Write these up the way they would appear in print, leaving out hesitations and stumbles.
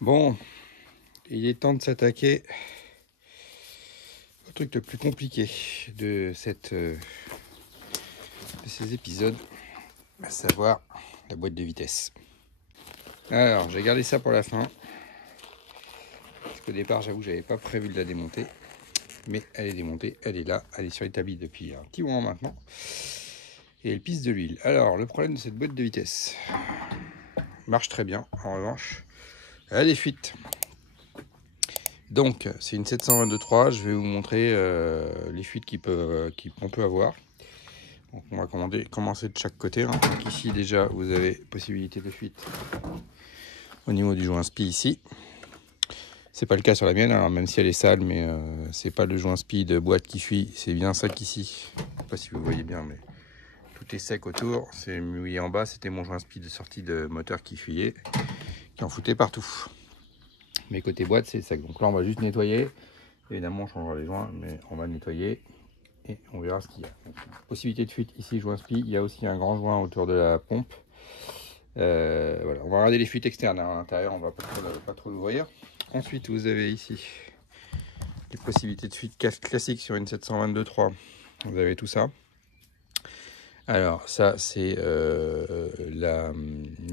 Bon, il est temps de s'attaquer au truc le plus compliqué de ces épisodes, à savoir la boîte de vitesse. Alors, j'ai gardé ça pour la fin, parce qu'au départ, j'avoue, j'avais pas prévu de la démonter, mais elle est démontée, elle est là, elle est sur l'établi depuis un petit moment maintenant, et elle pisse de l'huile. Alors, le problème de cette boîte de vitesse marche très bien, en revanche, elle a des fuites. Donc, c'est une 722.3, je vais vous montrer les fuites qu'on peut avoir. Donc on va commencer de chaque côté. Hein. Donc ici déjà vous avez possibilité de fuite au niveau du joint SPI ici. C'est pas le cas sur la mienne, alors même si elle est sale, mais c'est pas le joint SPI de boîte qui fuit, c'est bien ça qu'ici. Je sais pas si vous voyez bien, mais tout est sec autour. C'est mouillé en bas, c'était mon joint SPI de sortie de moteur qui fuyait, qui en foutait partout. Mais côté boîte c'est sec. Donc là on va juste nettoyer. Évidemment on changera les joints, mais on va nettoyer. Et on verra ce qu'il y a. Donc, possibilité de fuite ici, joint SPI. Il y a aussi un grand joint autour de la pompe. Voilà. On va regarder les fuites externes. À l'intérieur, on va pas trop l'ouvrir. Ensuite, vous avez ici les possibilités de fuite classiques sur une 722.3. Vous avez tout ça. Alors, ça, c'est la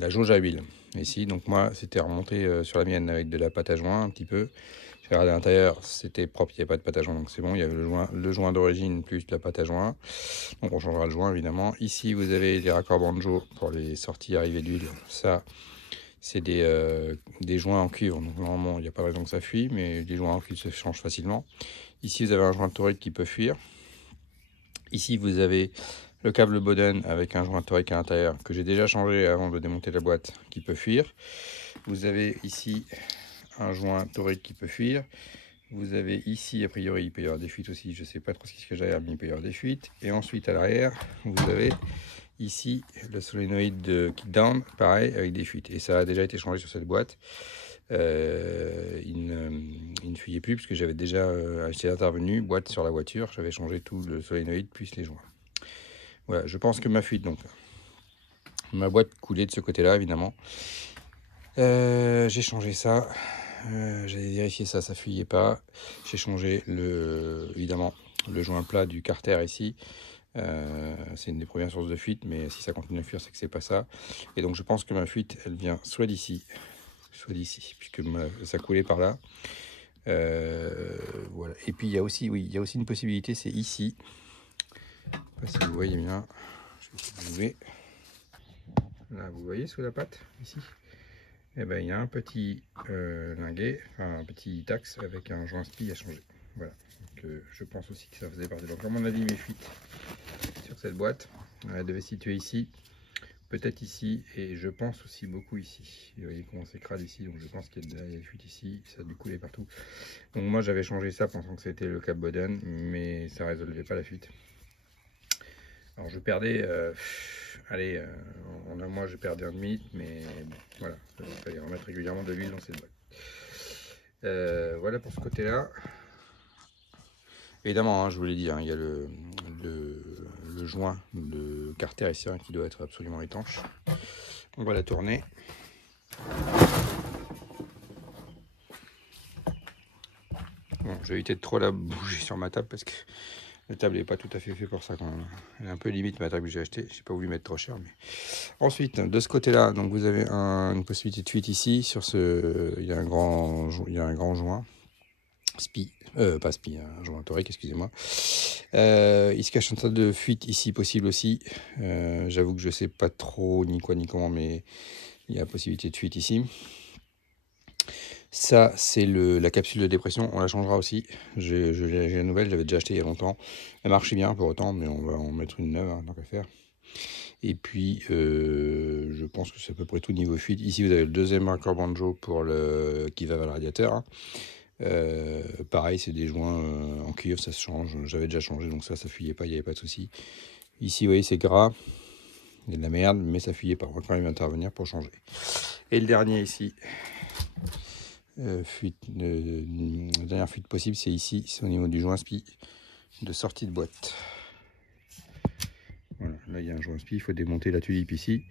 jauge à huile. Ici, donc moi, c'était remonté sur la mienne avec de la pâte à joint un petit peu. J'ai regardé à l'intérieur, c'était propre, il n'y avait pas de pâte à joint, donc c'est bon. Il y avait le joint d'origine plus la pâte à joint. Donc on changera le joint évidemment. Ici vous avez des raccords banjo pour les sorties arrivées d'huile. Ça c'est des joints en cuivre. Donc normalement il n'y a pas de raison que ça fuit, mais les joints en cuivre se changent facilement. Ici vous avez un joint torique qui peut fuir. Ici vous avez le câble Boden avec un joint torique à l'intérieur que j'ai déjà changé avant de démonter la boîte qui peut fuir. Vous avez ici un joint torique qui peut fuir. Vous avez ici, a priori, il peut y avoir des fuites aussi. Je ne sais pas trop ce qu'il y a derrière, mais il peut y avoir des fuites. Et ensuite, à l'arrière, vous avez ici le solénoïde de kickdown, pareil, avec des fuites. Et ça a déjà été changé sur cette boîte. Il ne fuyait plus, puisque j'avais déjà acheté intervenu, boîte sur la voiture. J'avais changé tout le solénoïde, plus les joints. Voilà, je pense que ma fuite, donc, ma boîte coulait de ce côté-là, évidemment. J'ai changé ça. J'avais vérifié ça, ça fuyait pas. J'ai changé évidemment le joint plat du carter ici. C'est une des premières sources de fuite, mais si ça continue à fuir, c'est que c'est pas ça. Et donc je pense que ma fuite, elle vient soit d'ici, puisque ça coulait par là. Voilà. Et puis il y a aussi, oui, il y a aussi une possibilité, c'est ici. Je sais pas si vous voyez bien. Je vais essayer de zoomer. Là, vous voyez sous la patte ici. Et ben il y a un petit linguet, enfin un petit axe avec un joint SPI à changer. Voilà. Donc, je pense aussi que ça faisait partie. Donc à mon avis mes fuites sur cette boîte, elle devait se situer ici, peut-être ici, et je pense aussi beaucoup ici. Vous voyez comment c'est crade ici, donc je pense qu'il y a des fuites ici, ça a dû couler partout. Donc moi j'avais changé ça pensant que c'était le câble Boden, mais ça résolvait pas la fuite. Alors je perdais, allez, en un mois je perdais un demi, mais bon, voilà, il fallait remettre régulièrement de l'huile dans cette boîte. Voilà pour ce côté-là. Évidemment, hein, je vous l'ai dit, hein, il y a le joint de carter ici qui doit être absolument étanche. On va la tourner. Bon, je vais éviter de trop la bouger sur ma table parce que la table n'est pas tout à fait faite pour ça quand même. Elle est un peu limite ma table que j'ai achetée. Je n'ai pas voulu mettre trop cher. Mais... Ensuite, de ce côté-là, donc vous avez une possibilité de fuite ici. Il y a un grand joint. SPI, pas SPI, un joint torique, excusez-moi. Il se cache un tas de fuites ici possible aussi. J'avoue que je ne sais pas trop ni quoi ni comment, mais il y a possibilité de fuite ici. Ça, c'est la capsule de dépression. On la changera aussi. J'ai la nouvelle, j'avais déjà acheté il y a longtemps. Elle marchait bien pour autant, mais on va en mettre une neuve, hein, tant qu'à faire. Et puis, je pense que c'est à peu près tout niveau fuite. Ici, vous avez le deuxième raccord banjo qui va vers le radiateur. Hein. Pareil, c'est des joints en cuivre, ça se change. J'avais déjà changé, donc ça fuyait pas, il n'y avait pas de souci. Ici, vous voyez, c'est gras. Il y a de la merde, mais ça fuyait pas. On va quand même intervenir pour changer. Et le dernier ici, la dernière fuite possible, c'est ici, c'est au niveau du joint SPI de sortie de boîte. Voilà, là il y a un joint SPI, il faut démonter la tulipe ici.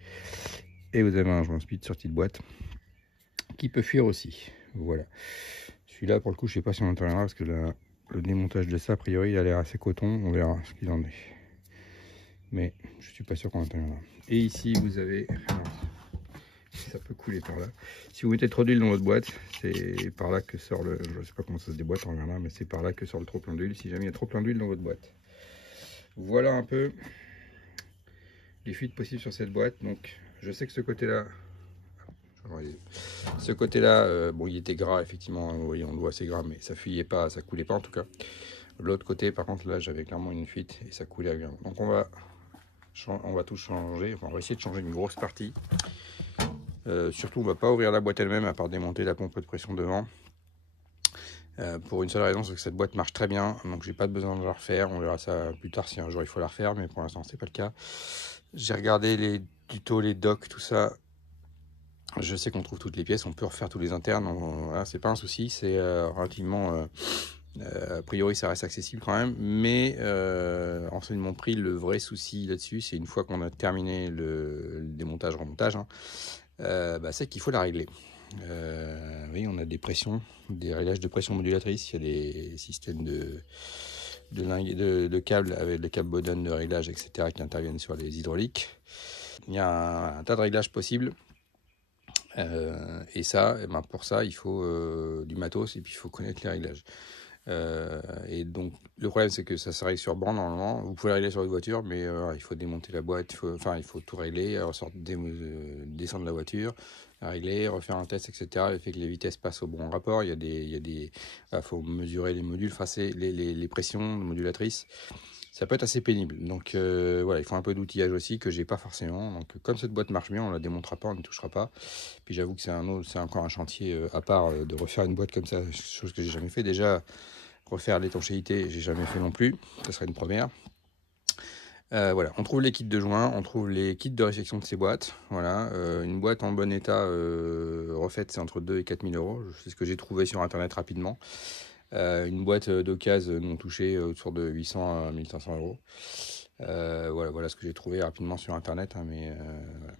Et vous avez un joint SPI de sortie de boîte qui peut fuir aussi. Voilà. Celui-là, pour le coup, je sais pas si on interviendra parce que le démontage de ça, a priori, il a l'air assez coton. On verra ce qu'il en est. Mais je suis pas sûr qu'on interviendra. Et ici, vous avez... Alors, ça peut couler par là. Si vous mettez trop d'huile dans votre boîte, c'est par là que sort le... Je sais pas comment ça se déboîte, on regardera, mais c'est par là que sort le trop plein d'huile, si jamais il y a trop plein d'huile dans votre boîte. Voilà un peu les fuites possibles sur cette boîte. Donc, je sais que ce côté-là... Ce côté-là, bon, il était gras, effectivement, vous voyez, on le voit, c'est gras, mais ça fuyait pas, ça coulait pas en tout cas. L'autre côté, par contre, là, j'avais clairement une fuite et ça coulait régulièrement. Donc, on va tout changer, enfin, on va essayer de changer une grosse partie. Surtout, on va pas ouvrir la boîte elle-même, à part démonter la pompe de pression devant. Pour une seule raison, c'est que cette boîte marche très bien, donc j'ai pas besoin de la refaire. On verra ça plus tard si un jour il faut la refaire, mais pour l'instant, c'est pas le cas. J'ai regardé les tutos, les docs, tout ça. Je sais qu'on trouve toutes les pièces, on peut refaire tous les internes, voilà, c'est pas un souci, c'est relativement, a priori ça reste accessible quand même, mais renseignement pris, le vrai souci là-dessus, c'est une fois qu'on a terminé le démontage, remontage, hein, c'est qu'il faut la régler. Oui, on a des pressions, des réglages de pression modulatrice, il y a des systèmes de câbles avec les câbles Bowden de réglage, etc. qui interviennent sur les hydrauliques. Il y a un tas de réglages possibles. Et ça, pour ça, il faut du matos et puis il faut connaître les réglages. Et donc, le problème, c'est que ça se règle sur borne normalement. Vous pouvez le régler sur votre voiture, mais il faut démonter la boîte, il faut tout régler, descendre la voiture, régler, refaire un test, etc. Le fait que les vitesses passent au bon rapport, il faut mesurer les modules, les pressions modulatrices. Ça peut être assez pénible. Donc voilà, il faut un peu d'outillage aussi que j'ai pas forcément. Donc comme cette boîte marche bien, on la démontera pas, on ne touchera pas. Puis j'avoue que c'est encore un chantier à part de refaire une boîte comme ça, chose que j'ai jamais fait. Déjà refaire l'étanchéité, j'ai jamais fait non plus. Ça serait une première. Voilà, on trouve les kits de joint, on trouve les kits de réfection de ces boîtes. Voilà, une boîte en bon état refaite, c'est entre 2 et 4 000 euros. C'est ce que j'ai trouvé sur internet rapidement. Une boîte d'occasion non touchée autour de 800 à 1500 euros. Voilà ce que j'ai trouvé rapidement sur internet. Hein, voilà.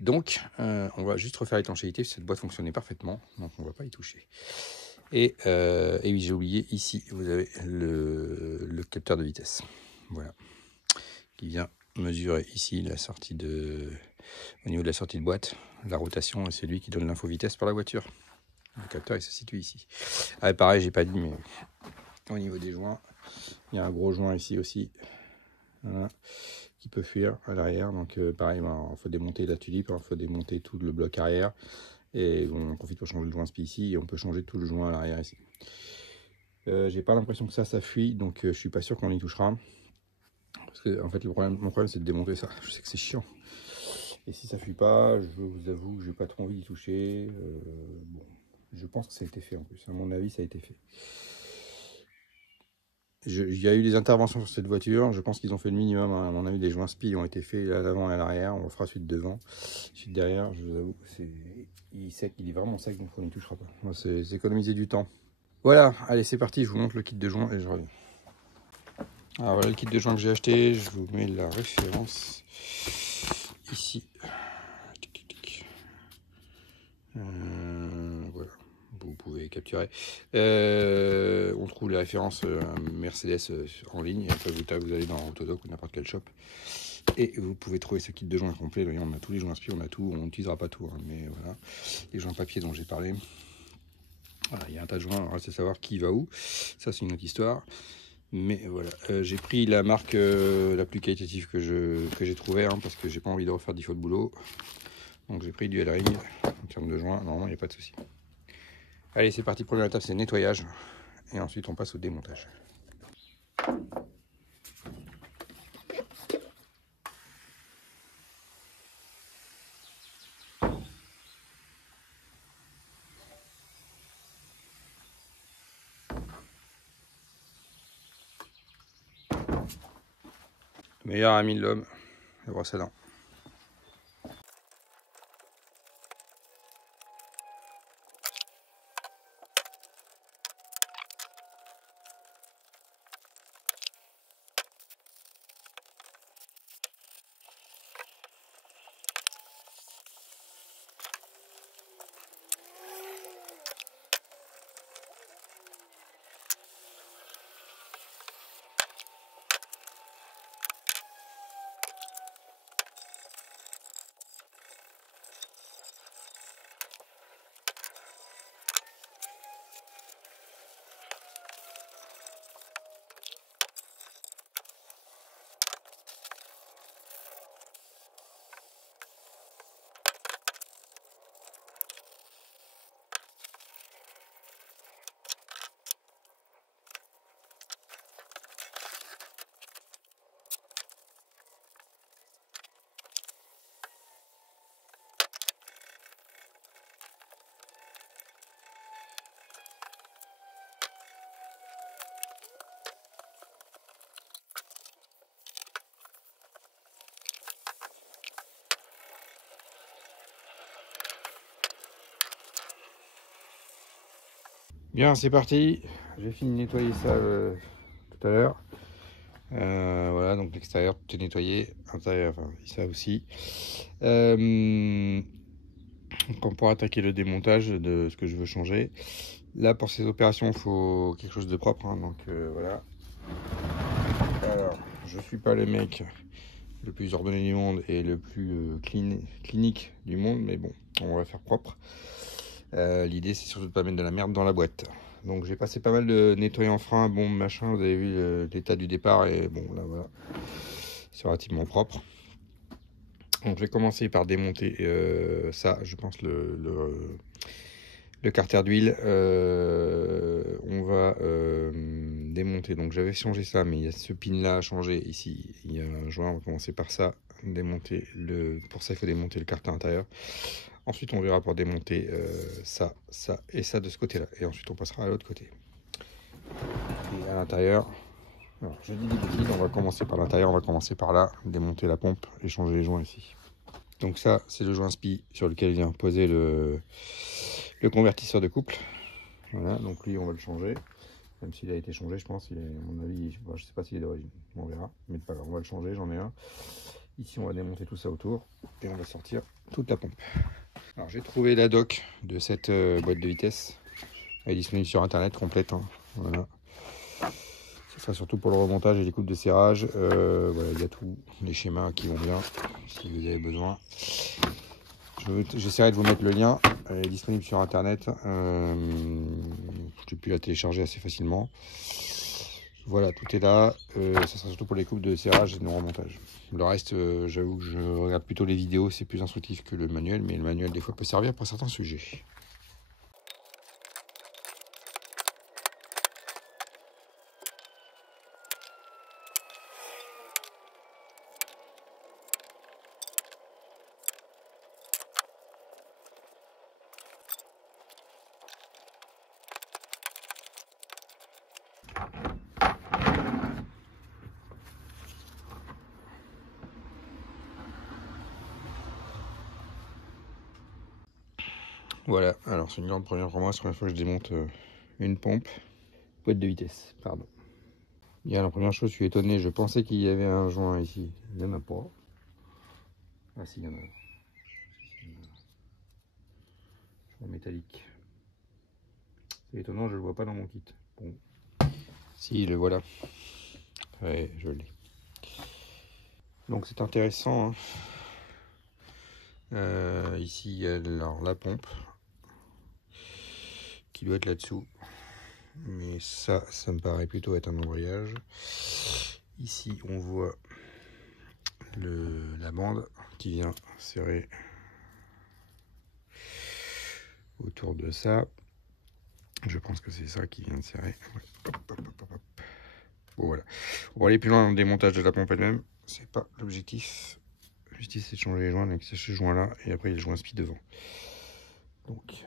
Donc, on va juste refaire l'étanchéité. Cette boîte fonctionnait parfaitement, donc on ne va pas y toucher. Et oui, j'ai oublié, ici, vous avez le capteur de vitesse. Voilà. Qui vient mesurer ici au niveau de la sortie de boîte, la rotation, et c'est lui qui donne l'info vitesse par la voiture. Le capteur il se situe ici. Ah, pareil, j'ai pas dit, mais au niveau des joints, il y a un gros joint ici aussi, voilà, qui peut fuir à l'arrière. Donc pareil, il faut démonter la tulipe, il faut démonter tout le bloc arrière. Et on profite pour changer le joint SPI ici, et on peut changer tout le joint à l'arrière ici. J'ai pas l'impression que ça fuit, donc je suis pas sûr qu'on y touchera. Parce que en fait, mon problème c'est de démonter ça. Je sais que c'est chiant. Et si ça fuit pas, je vous avoue que j'ai pas trop envie d'y toucher. Bon. Je pense que ça a été fait en plus. À mon avis, ça a été fait. Il y a eu des interventions sur cette voiture. Je pense qu'ils ont fait le minimum. À mon avis, les joints SPI ont été faits à l'avant et à l'arrière. On le fera suite devant. Suite derrière, je vous avoue, il est vraiment sec, donc on n'y touchera pas. C'est économiser du temps. Voilà, allez, c'est parti. Je vous montre le kit de joint et je reviens. Alors voilà le kit de joint que j'ai acheté. Je vous mets la référence ici. Voilà, vous pouvez capturer. On trouve les références Mercedes en ligne. Et après, vous allez dans Autodoc ou n'importe quel shop. Et vous pouvez trouver ce kit de joints complet. Voyez, on a tous les joints SPI, on a tout. On n'utilisera pas tout, hein, mais voilà. Les joints papier dont j'ai parlé. Voilà, il y a un tas de joints. Alors, c'est savoir qui va où. Ça, c'est une autre histoire. Mais voilà, j'ai pris la marque la plus qualitative que j'ai trouvée, hein, parce que j'ai pas envie de refaire 10 fois de boulot. Donc j'ai pris du L-Ring. En termes de joints, normalement il n'y a pas de souci. Allez, c'est parti. Première étape, c'est nettoyage. Et ensuite on passe au démontage. Le meilleur ami de l'homme, la brosse à dents. Bien, c'est parti. J'ai fini de nettoyer ça tout à l'heure. Voilà, donc l'extérieur tout est nettoyé, l'intérieur, enfin, ça aussi. Donc on pourra attaquer le démontage de ce que je veux changer. Là, pour ces opérations, il faut quelque chose de propre, hein, donc voilà. Alors, je suis pas le mec le plus ordonné du monde et le plus clinique du monde, mais bon, on va faire propre. L'idée, c'est surtout de pas mettre de la merde dans la boîte. Donc j'ai passé pas mal de nettoyant frein, bon machin, vous avez vu l'état du départ, et bon là voilà, c'est relativement propre. Donc je vais commencer par démonter ça, je pense le carter d'huile. On va démonter, donc j'avais changé ça, mais il y a ce pin là à changer ici, il y a un joint, on va commencer par ça, démonter pour ça il faut démonter le carter intérieur. Ensuite on verra pour démonter ça, ça et ça de ce côté là, et ensuite on passera à l'autre côté. Et à l'intérieur, alors je dis des bêtises, on va commencer par l'intérieur, on va commencer par là, démonter la pompe et changer les joints ici. Donc ça, c'est le joint SPI sur lequel vient poser le convertisseur de couple. Voilà, donc lui, on va le changer. Même s'il a été changé, je pense, à mon avis, je sais pas s'il est d'origine, on verra. Mais pas grave, on va le changer, j'en ai un. Ici, on va démonter tout ça autour et on va sortir toute la pompe. Alors, j'ai trouvé la doc de cette boîte de vitesse. Elle est disponible sur internet, complète, hein. Voilà. Ce sera surtout pour le remontage et les coupes de serrage. Voilà, il y a tous les schémas qui vont bien, si vous avez besoin. J'essaierai de vous mettre le lien. Elle est disponible sur internet. J'ai pu la télécharger assez facilement. Voilà, tout est là. Ça sera surtout pour les coupes de serrage et de remontage. Le reste, j'avoue que je regarde plutôt les vidéos. C'est plus instructif que le manuel, mais le manuel des fois peut servir pour certains sujets. Voilà, alors c'est une grande première pour moi, c'est la première fois que je démonte une pompe. Boîte de vitesse, pardon. Bien, la première chose, je suis étonné, je pensais qu'il y avait un joint ici, il n'y en a pas. Ah si, il y en a. Joint métallique. C'est étonnant, je le vois pas dans mon kit. Bon. Si, le voilà. Ouais, je l'ai. Donc c'est intéressant, hein. Ici, il y a la pompe qui doit être là-dessous. Mais ça me paraît plutôt être un embrayage. Ici, on voit la bande qui vient serrer autour de ça. Je pense que c'est ça qui vient de serrer. Ouais. Hop, hop, hop, hop. Bon, voilà. On va aller plus loin dans le démontage de la pompe elle-même. C'est pas l'objectif. L'objectif, c'est de changer les joints avec ce joint-là. Et après, il y a le joint SPI devant. Donc,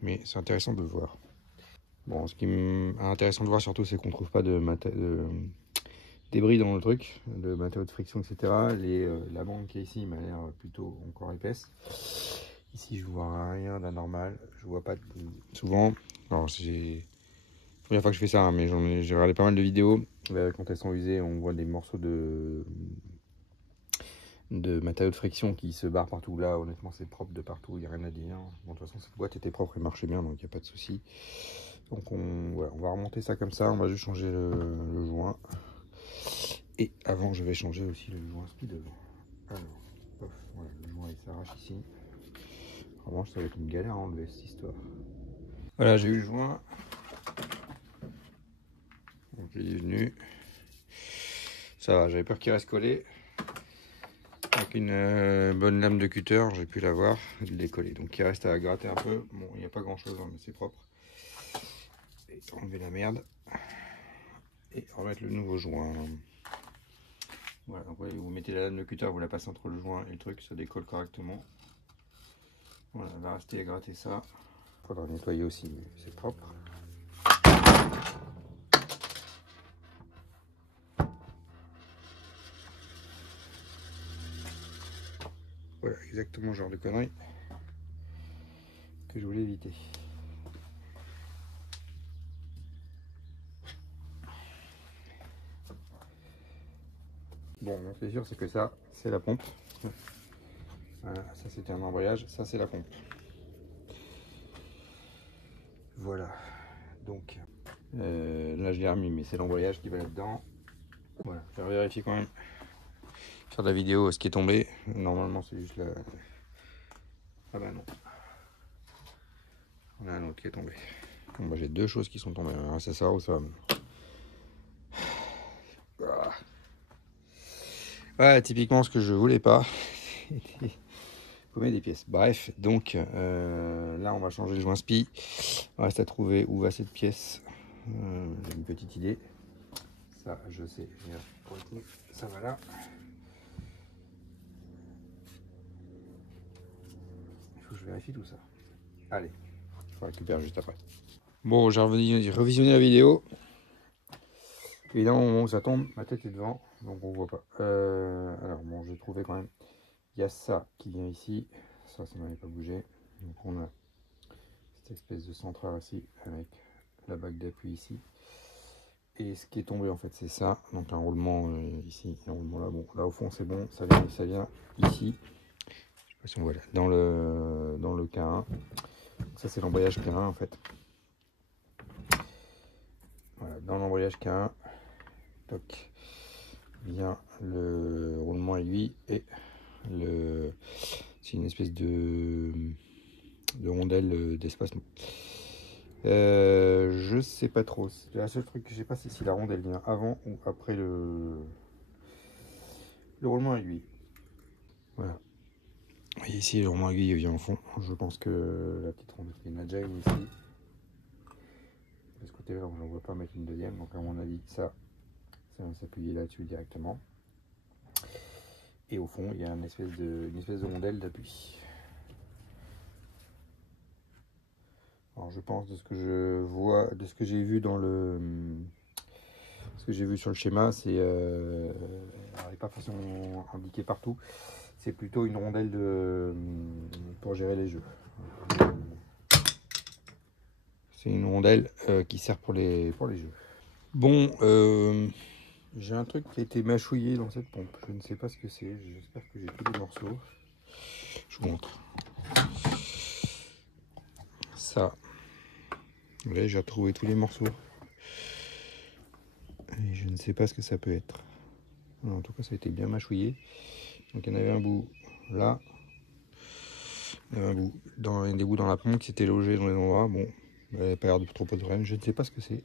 mais c'est intéressant de voir. Bon, ce qui est intéressant de voir surtout, c'est qu'on trouve pas de débris dans le truc, de matériaux de friction, etc. La bande qui est ici m'a l'air plutôt encore épaisse. Ici, je vois rien d'anormal. Je vois pas souvent. Alors, c'est la première fois que je fais ça, hein, mais j'ai regardé pas mal de vidéos. Quand elles sont usées, on voit des morceaux de matériaux de friction qui se barrent partout. Là, honnêtement, c'est propre de partout, il n'y a rien à dire. Bon, de toute façon, cette boîte était propre et marchait bien, donc il n'y a pas de souci. Donc, voilà, on va remonter ça comme ça. On va juste changer le joint. Et avant, je vais changer aussi le joint SPI devant. Alors, pof, voilà, le joint il s'arrache ici. Vraiment, ça va être une galère à enlever cette histoire. Voilà, j'ai eu le joint. Donc, il est venu. Ça va, j'avais peur qu'il reste collé. Avec une bonne lame de cutter, j'ai pu l'avoir, de le décoller. Donc il reste à gratter un peu. Bon, il n'y a pas grand chose, hein, mais c'est propre. Et enlever la merde. Et remettre le nouveau joint. Voilà, donc vous mettez la lame de cutter, vous la passez entre le joint et le truc, ça décolle correctement. Voilà, il va rester à gratter ça. Il faudra nettoyer aussi, mais c'est propre. Voilà, exactement le genre de conneries que je voulais éviter. Bon, c'est sûr, c'est que ça, c'est la pompe. Voilà, ça c'était un embrayage, ça c'est la pompe. Voilà, donc là je l'ai remis, mais c'est l'embrayage qui va là-dedans. Voilà, je vais vérifier quand même, faire de la vidéo ce qui est tombé. Normalement c'est juste la... Ah bah non. On a un autre qui est tombé. Bon, bah, j'ai deux choses qui sont tombées, c'est ça ou ça. Ouais, typiquement ce que je voulais pas. Paumer des pièces. Bref, donc là on va changer le joint spi. Il reste à trouver où va cette pièce. J'ai une petite idée. Ça, je sais. Ça va là. Il faut que je vérifie tout ça. Allez, je récupère juste après. Bon, j'ai revisionné la vidéo. Évidemment, au moment où ça tombe, ma tête est devant, donc on voit pas. Alors bon, j'ai trouvé quand même. Il y a ça qui vient ici. Ça n'avait pas bougé. Donc on a cette espèce de centrale ici avec la bague d'appui ici. Et ce qui est tombé en fait c'est ça. Donc un roulement ici, un roulement là. Bon, là au fond c'est bon, ça vient ici. Je sais pas si on voit là, dans le K1. Donc, ça c'est l'embrayage K1 en fait. Voilà, dans l'embrayage K1, toc, vient le roulement aiguille et c'est une espèce de rondelle d'espacement. Je sais pas trop. C'est la seule truc que je sais pas, c'est si la rondelle vient avant ou après le roulement aiguille. Voilà. Et ici le roulement aiguille vient au fond. Je pense que la petite rondelle, il y en a déjà une ici. De ce côté-là, on ne voit pas mettre une deuxième. Donc à mon avis, ça va s'appuyer là-dessus directement. Et au fond, il y a une espèce de rondelle d'appui. Alors je pense de ce que je vois, de ce que j'ai vu dans ce que j'ai vu sur le schéma, c'est elle n'est pas forcément indiquée partout. C'est plutôt une rondelle pour gérer les jeux. C'est une rondelle qui sert pour les jeux. Bon, j'ai un truc qui a été mâchouillé dans cette pompe. Je ne sais pas ce que c'est. J'espère que j'ai tous les morceaux. Je vous montre. Ça. Vous voyez, j'ai retrouvé tous les morceaux. Et je ne sais pas ce que ça peut être. Alors, en tout cas, ça a été bien mâchouillé. Donc il y en avait un bout là. Il y avait un bout des bouts dans la pompe qui s'était logé dans les endroits. Bon, il n'avait pas l'air de trop de problème. Je ne sais pas ce que c'est.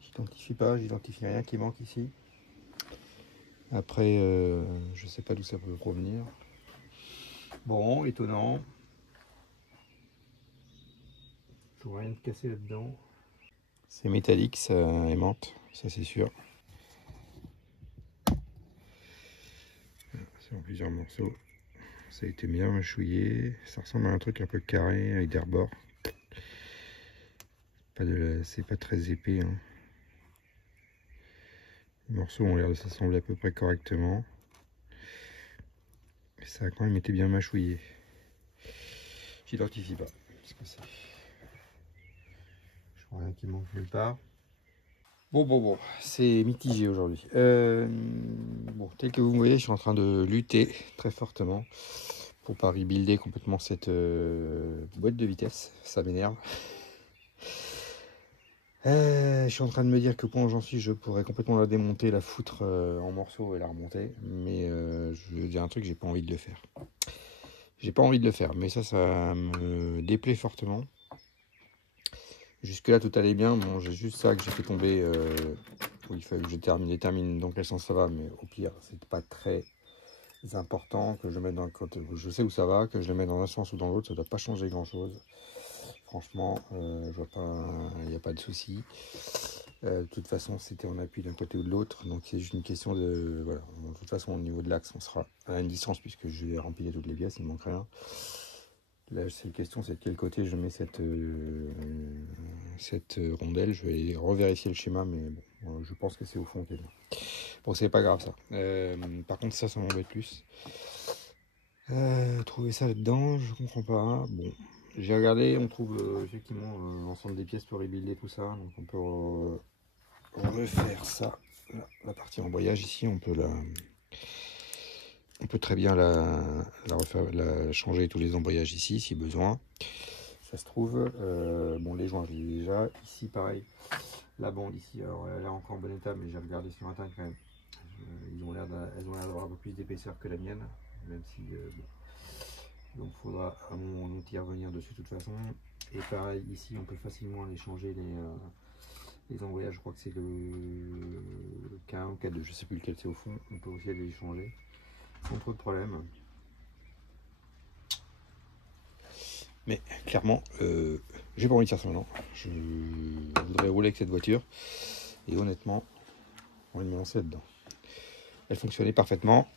J'identifie pas, j'identifie rien qui manque ici. Après, je sais pas d'où ça peut provenir. Bon, étonnant. Je vois rien de cassé là-dedans. C'est métallique, ça aimante, ça c'est sûr. C'est en plusieurs morceaux. Ça a été bien mâchouillé. Ça ressemble à un truc un peu carré avec des rebords. C'est pas très épais. Hein. Les morceaux ont l'air de s'assembler à peu près correctement. Mais ça a quand même été bien mâchouillé. J'identifie pas ce que c'est. Je vois rien qui manque nulle part. Bon, c'est mitigé aujourd'hui. Bon, tel que vous me voyez, je suis en train de lutter très fortement pour pas rebuilder complètement cette boîte de vitesse. Ça m'énerve. Je suis en train de me dire que point où j'en suis, je pourrais complètement la démonter, la foutre en morceaux et la remonter. Mais je veux dire un truc, j'ai pas envie de le faire. J'ai pas envie de le faire, mais ça me déplaît fortement. Jusque là tout allait bien, bon, j'ai juste ça que j'ai fait tomber où il fallait que je détermine dans quel sens ça va, mais au pire c'est pas très important que je le mette dans le côté, je sais où ça va, que je le mette dans un sens ou dans l'autre, ça doit pas changer grand chose. Franchement, je vois pas, il n'y a pas de souci. De toute façon c'était en appui d'un côté ou de l'autre, donc c'est juste une question de, voilà, de toute façon au niveau de l'axe on sera à une distance puisque je vais remplir toutes les pièces, il ne manque rien. Là, c'est une question, c'est de quel côté je mets cette rondelle. Je vais revérifier le schéma, mais bon, je pense que c'est au fond qu'elle est. Bon, c'est pas grave ça. Par contre, ça m'embête plus. Trouver ça là-dedans, je comprends pas. Bon, j'ai regardé, on trouve effectivement l'ensemble des pièces pour rebuilder tout ça. Donc on peut refaire ça la partie embrayage ici, on peut très bien la changer tous les embrayages ici si besoin. Ça se trouve, bon, les joints je les ai déjà. Ici pareil, la bande ici, alors elle est encore en bon état, mais j'ai regardé sur internet quand même. Elles ont l'air d'avoir un peu plus d'épaisseur que la mienne, même si bon. Donc il faudra à un moment ou y revenir dessus de toute façon. Et pareil ici, on peut facilement aller changer les embrayages. Je crois que c'est le K1 ou K2, je sais plus lequel c'est au fond. On peut aussi aller les changer sans trop de problème. Mais clairement, j'ai pas envie de faire ça maintenant. Je voudrais rouler avec cette voiture. Et honnêtement, on va me lancer là-dedans. Elle fonctionnait parfaitement.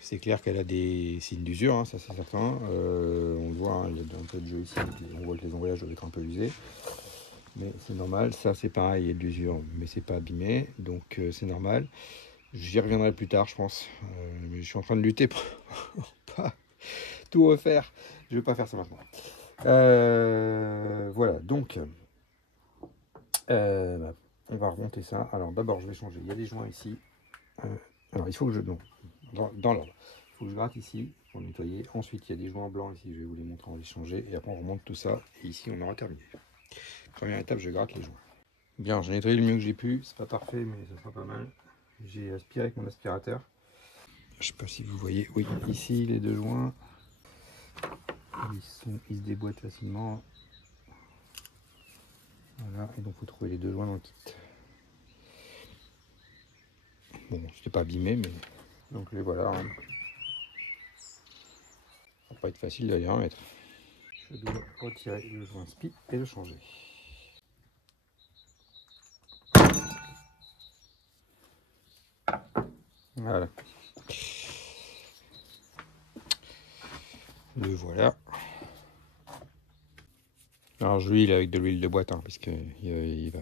C'est clair qu'elle a des signes d'usure, hein, ça c'est certain. On le voit, hein, il y a un peu de jeu ici. On voit que les embrayages doivent être un peu usés. Mais c'est normal. Ça c'est pareil, il y a de l'usure, mais c'est pas abîmé. Donc c'est normal. J'y reviendrai plus tard, je pense. Mais je suis en train de lutter pour pas tout refaire. Je vais pas faire ça maintenant. Voilà, donc on va remonter ça. Alors d'abord je vais changer, il y a des joints ici. Alors il faut que je... Non, dans l'ordre. Il faut que je gratte ici pour nettoyer. Ensuite il y a des joints blancs ici, je vais vous les montrer, on va les changer. Et après on remonte tout ça. Et ici on aura terminé. Première étape, je gratte les joints. Bien, j'ai nettoyé le mieux que j'ai pu. C'est pas parfait, mais ça sera pas mal. J'ai aspiré avec mon aspirateur. Je sais pas si vous voyez. Oui, ici les deux joints. Ils se déboîtent facilement. Voilà, et donc il faut trouver les deux joints dans le kit. Bon, c'était pas abîmé, mais... Donc les voilà. Hein. Ça va pas être facile de les remettre. Je dois retirer le joint SPI et le changer. Voilà. Le voilà. Alors je l'huile avec de l'huile de boîte, hein, parce qu'il va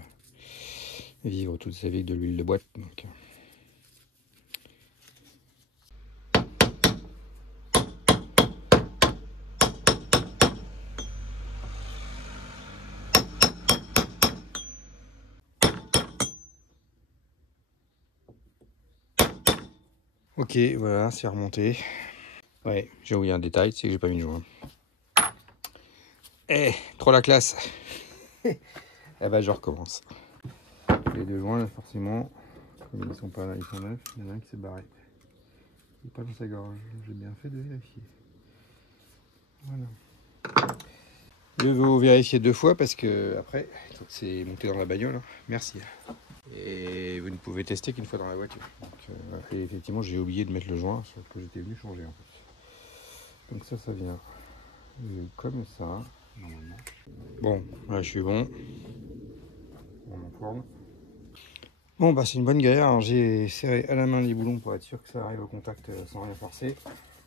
vivre toute sa vie avec de l'huile de boîte. Donc. Ok, voilà, c'est remonté. Ouais, j'ai oublié un détail, c'est que j'ai pas mis le joint. Eh, trop la classe. Eh ben, je recommence. Les deux joints, là, forcément, comme ils sont pas là, ils sont neufs, il y en a un qui s'est barré. Il n'est pas dans sa gorge, j'ai bien fait de vérifier. Voilà. Je vais vous vérifier deux fois parce que après, c'est monté dans la bagnole. Merci. Et vous ne pouvez tester qu'une fois dans la voiture. Donc, et effectivement, j'ai oublié de mettre le joint, sauf que j'étais venu changer en fait. Donc ça vient comme ça, normalement. Bon, là je suis bon. On enfourne. Bon, bah c'est une bonne galère. J'ai serré à la main les boulons pour être sûr que ça arrive au contact sans rien forcer.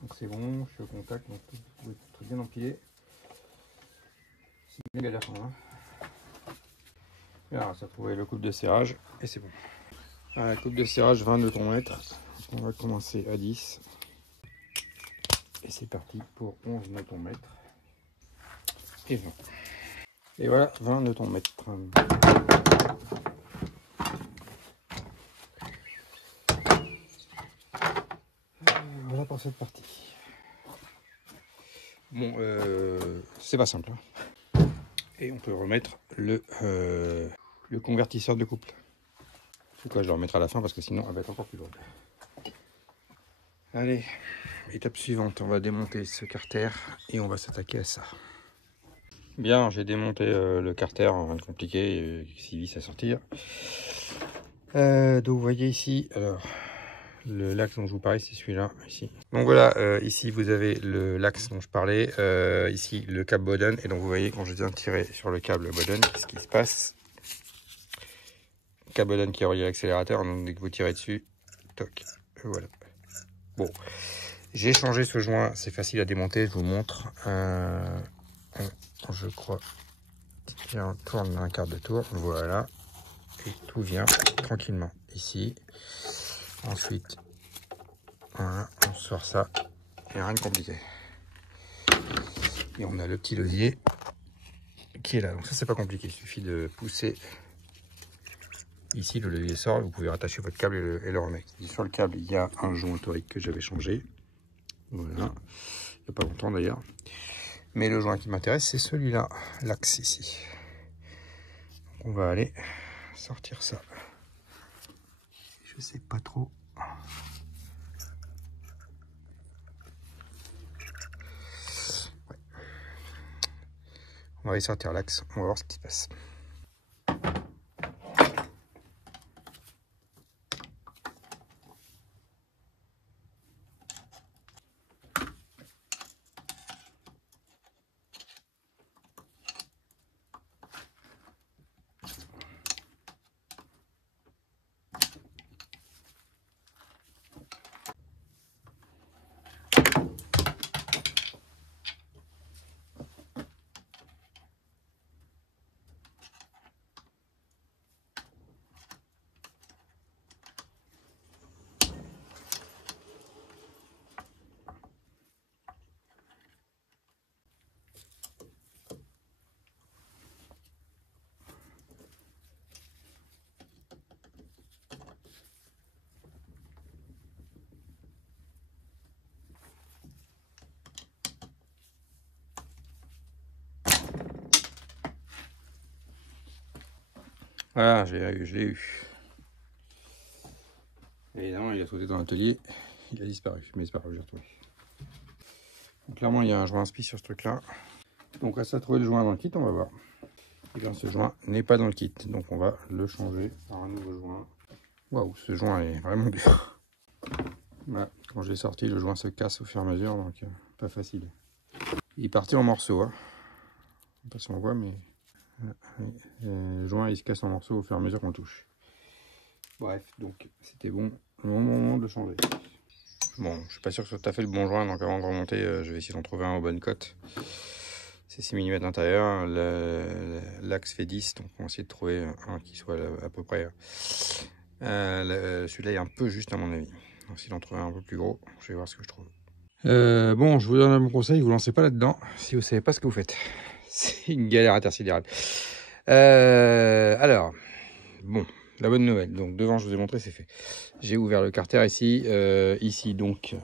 Donc c'est bon, je suis au contact, donc tout doit être bien empilé. C'est une galère quand même. Alors, ça a trouvé le couple de serrage et c'est bon. La coupe de serrage 20 Nm. On va commencer à 10. Et c'est parti pour 11 Nm. Et 20. Et voilà, 20 Nm. Voilà pour cette partie. Bon, c'est pas simple. Hein. Et on peut remettre le convertisseur de couple. C'est quoi, je le remettrai à la fin parce que sinon elle va être encore plus lourde. Allez, étape suivante, on va démonter ce carter et on va s'attaquer à ça. Bien, j'ai démonté le carter, rien de compliqué, 6 vis à sortir. Donc vous voyez ici, alors l'axe dont je vous parlais, c'est celui-là, ici. Donc voilà, ici vous avez l'axe dont je parlais, ici le câble Bowden, et donc vous voyez quand je viens de tirer sur le câble Bowden, qu'est-ce qui se passe? Câble Bowden qui est relié à l'accélérateur, donc dès que vous tirez dessus, toc, voilà. Bon, j'ai changé ce joint, c'est facile à démonter, je vous montre. Je crois qu'il tourne un quart de tour, voilà, et tout vient tranquillement ici. Ensuite, voilà, on sort ça, et rien de compliqué. Et on a le petit levier qui est là, donc ça c'est pas compliqué, il suffit de pousser Ici, le levier sort, vous pouvez rattacher votre câble et le remettre. Et sur le câble, il y a un joint torique que j'avais changé. Voilà, il n'y a pas longtemps d'ailleurs. Mais le joint qui m'intéresse, c'est celui-là, l'axe ici. Donc on va aller sortir ça. Je sais pas trop. Ouais. On va aller sortir l'axe, on va voir ce qui se passe. Voilà, je l'ai eu. Évidemment, il a sauté dans l'atelier, il a disparu, mais c'est pas grave, j'ai retrouvé. Donc, clairement, il y a un joint inspi sur ce truc-là. Donc, reste à trouver le joint dans le kit, on va voir. Et bien, ce joint n'est pas dans le kit, donc on va le changer par un nouveau joint. Waouh, ce joint est vraiment dur. Voilà, quand je l'ai sorti, le joint se casse au fur et à mesure, donc pas facile. Il est parti en morceaux, hein. Je sais pas si on voit, mais le joint il se casse en morceaux au fur et à mesure qu'on touche. Bref, donc c'était bon, le moment de le changer. Bon, je suis pas sûr que ce soit tout à fait le bon joint, donc avant de remonter, je vais essayer d'en trouver un aux bonnes cotes. C'est 6 mm d'intérieur, l'axe fait 10, donc on va essayer de trouver un qui soit à peu près. Celui-là est un peu juste à mon avis. Donc, essayer d'en trouver un peu plus gros, je vais voir ce que je trouve. Bon, je vous donne un bon conseil, vous lancez pas là-dedans si vous savez pas ce que vous faites. C'est une galère intersidérale. Alors, bon, la bonne nouvelle. Donc devant, je vous ai montré, c'est fait. J'ai ouvert le carter ici. Ici, donc.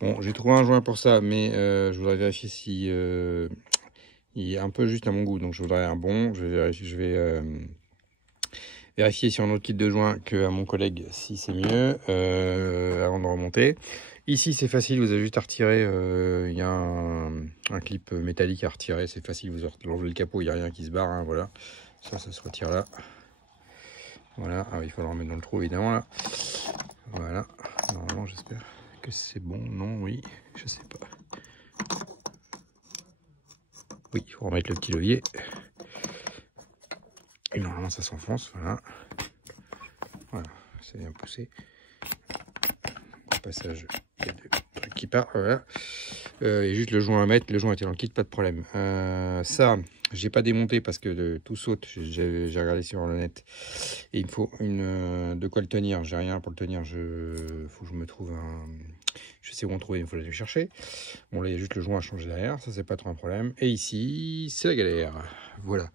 Bon, j'ai trouvé un joint pour ça, mais je voudrais vérifier si il est un peu juste à mon goût. Donc je voudrais un bon. Je vais vérifier sur un autre kit de joint qu'à mon collègue si c'est mieux avant de remonter. Ici c'est facile, vous avez juste à retirer, il y a un clip métallique à retirer, c'est facile, vous enlevez le capot, il n'y a rien qui se barre, hein, voilà. Ça se retire là. Voilà, ah, il faut le remettre dans le trou évidemment là. Voilà, normalement j'espère que c'est bon, non, oui, je sais pas. Oui, il faut remettre le petit levier. Et normalement ça s'enfonce, voilà. Voilà, c'est bien poussé. Au passage, il y a des trucs qui partent, voilà. Et juste le joint à mettre, le joint était dans le kit, pas de problème. Ça, j'ai pas démonté parce que tout saute, j'ai regardé sur le net. Et il me faut de quoi le tenir, j'ai rien pour le tenir, faut que je me trouve un... Je sais où on trouve, il faut aller le chercher. Bon là il y a juste le joint à changer derrière, ça c'est pas trop un problème. Et ici, c'est la galère, voilà.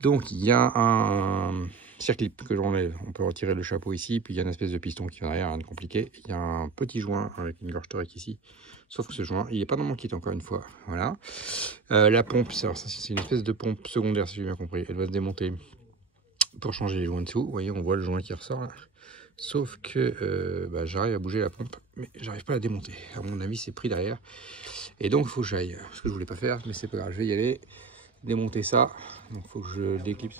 Donc il y a un circlip que j'enlève, on peut retirer le chapeau ici, puis il y a une espèce de piston qui va derrière, rien de compliqué. Il y a un petit joint avec une gorge torique ici, sauf que ce joint, il n'est pas dans mon kit encore une fois, voilà. La pompe, c'est une espèce de pompe secondaire si j'ai bien compris, elle va se démonter pour changer les joints dessous. Vous voyez, on voit le joint qui ressort là. Sauf que j'arrive à bouger la pompe, mais j'arrive pas à la démonter. À mon avis, c'est pris derrière. Et donc, il faut que j'aille. Ce que je voulais pas faire, mais c'est pas grave, je vais y aller. Démonter ça. Donc, il faut que je le déclipse.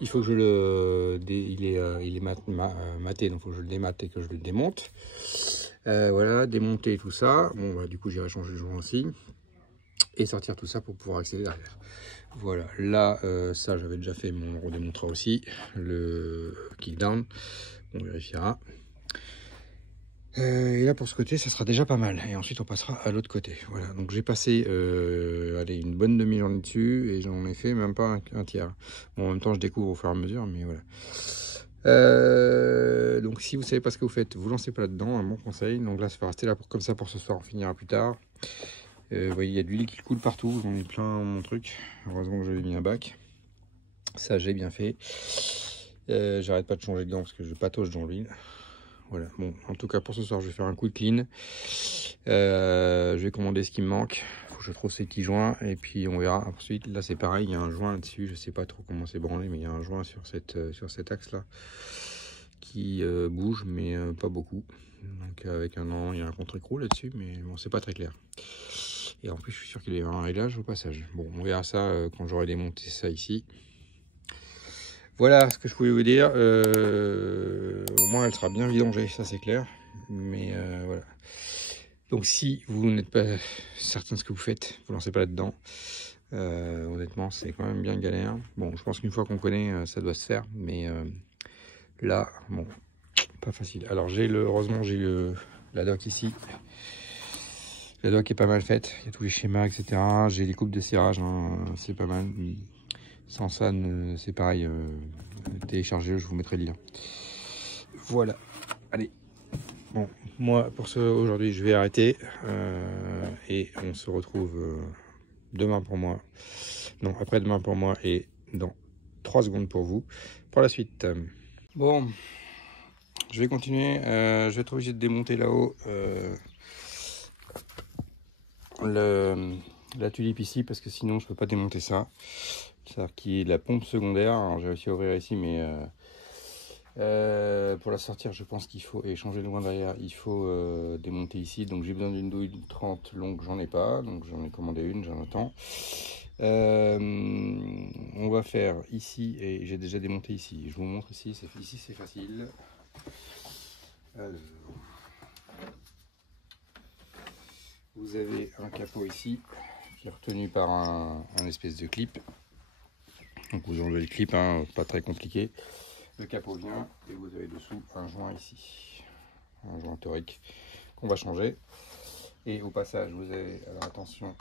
Il faut que je le... Il est maté, donc il faut que je le démate et que je le démonte. Voilà, démonter tout ça. Bon, bah, du coup, j'irai changer le joint aussi. Et sortir tout ça pour pouvoir accéder derrière. Voilà, là, ça j'avais déjà fait, mais on le redémontrera aussi, le kickdown, on vérifiera. Et là pour ce côté, ça sera déjà pas mal. Et ensuite on passera à l'autre côté. Voilà, donc j'ai passé allez, une bonne demi-journée dessus et j'en ai fait même pas un tiers. Bon, en même temps je découvre au fur et à mesure, mais voilà. Donc si vous savez pas ce que vous faites, vous lancez pas là-dedans, un bon conseil. Donc là ça va rester là comme ça pour ce soir, on finira plus tard. Vous voyez, il y a de l'huile qui coule partout, j'en ai plein mon truc. Heureusement que j'avais mis un bac. Ça, j'ai bien fait. J'arrête pas de changer de gants parce que je patauge dans l'huile. Voilà, bon, en tout cas pour ce soir, je vais faire un coup de clean. Je vais commander ce qui me manque. Faut que je trouve ces petits joints et puis on verra ensuite. Là, c'est pareil, il y a un joint là-dessus. Je sais pas trop comment c'est branlé, mais il y a un joint sur cet axe-là qui bouge, mais pas beaucoup. Donc avec il y a un contre-écrou là-dessus, mais bon, c'est pas très clair. Et en plus, je suis sûr qu'il y a un réglage au passage. Bon, on verra ça quand j'aurai démonté ça ici. Voilà ce que je pouvais vous dire. Au moins, elle sera bien vidangée, ça c'est clair. Mais voilà. Donc, si vous n'êtes pas certain de ce que vous faites, vous ne lancez pas là-dedans. Honnêtement, c'est quand même bien galère. Bon, je pense qu'une fois qu'on connaît, ça doit se faire. Mais là, bon, pas facile. Alors, heureusement, j'ai la doc ici. La doc est pas mal faite. Il y a tous les schémas, etc. J'ai les coupes de cirage, hein, c'est pas mal. Sans ça, c'est pareil. Téléchargez, je vous mettrai le lien. Voilà. Allez. Bon, moi, pour ce aujourd'hui, je vais arrêter. Et on se retrouve demain pour moi. Non, après-demain pour moi et dans 3 secondes pour vous. Pour la suite. Bon, je vais continuer. Je vais être obligé de démonter là-haut la tulipe ici parce que sinon je peux pas démonter ça. C'est-à-dire qu'il y a la pompe secondaire. Alors j'ai réussi à ouvrir ici, mais pour la sortir, je pense qu'il faut changer le loin derrière. Il faut démonter ici. Donc j'ai besoin d'une douille 30 longue, j'en ai pas. Donc j'en ai commandé une, j'en attends. On va faire ici et j'ai déjà démonté ici. Je vous montre ici. Ici c'est facile. Alors, vous avez un capot ici qui est retenu par un espèce de clip. Donc vous enlevez le clip, hein, pas très compliqué. Le capot vient et vous avez dessous un joint ici, un joint torique qu'on va changer. Et au passage, vous avez, alors attention,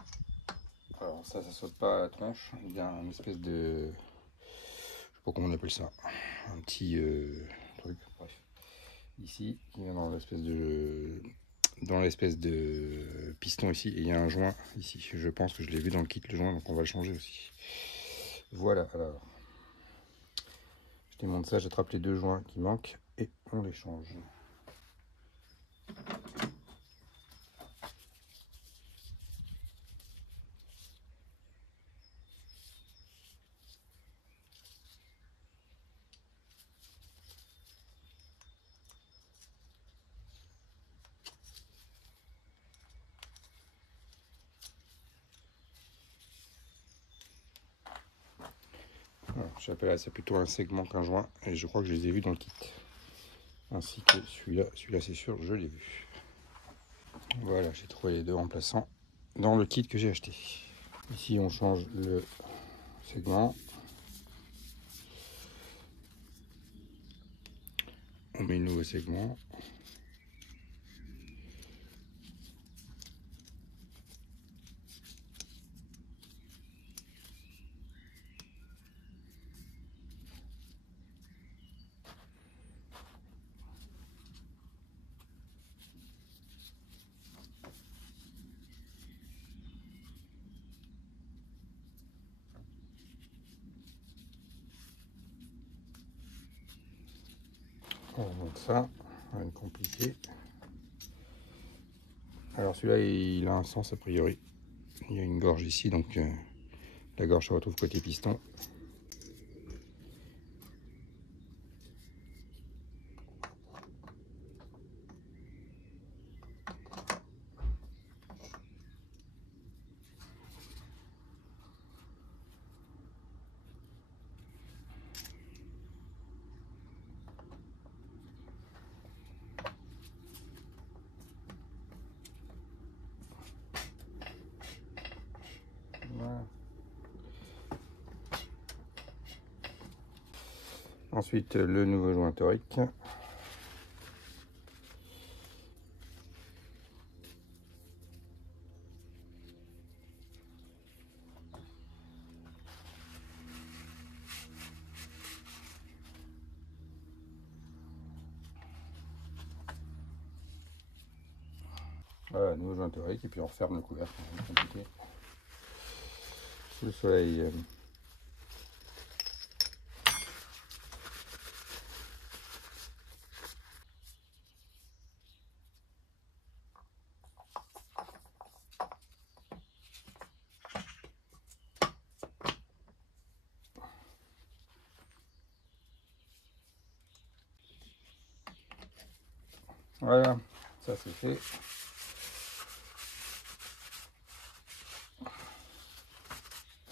alors ça saute pas à la tronche, il y a une espèce de, je sais pas comment on appelle ça, un petit truc, bref, ici, qui vient dans l'espèce de piston ici, et il y a un joint ici. Je pense que je l'ai vu dans le kit, le joint, donc on va le changer aussi. Voilà, alors. Je démonte ça, j'attrape les 2 joints qui manquent et on les change. J'appelle ça plutôt un segment qu'un joint et je crois que je les ai vus dans le kit. Ainsi que celui-là c'est sûr, je l'ai vu. Voilà, j'ai trouvé les 2 remplaçants dans le kit que j'ai acheté. Ici on change le segment. On met le nouveau segment. On remonte ça, ça va être compliqué. Alors celui-là il a un sens a priori. Il y a une gorge ici, donc la gorge se retrouve côté piston. Voilà. Ensuite le nouveau joint torique. Voilà, nouveau joint torique et puis on referme le couvercle, c'est compliqué. Sous le soleil. Voilà, ça c'est fait.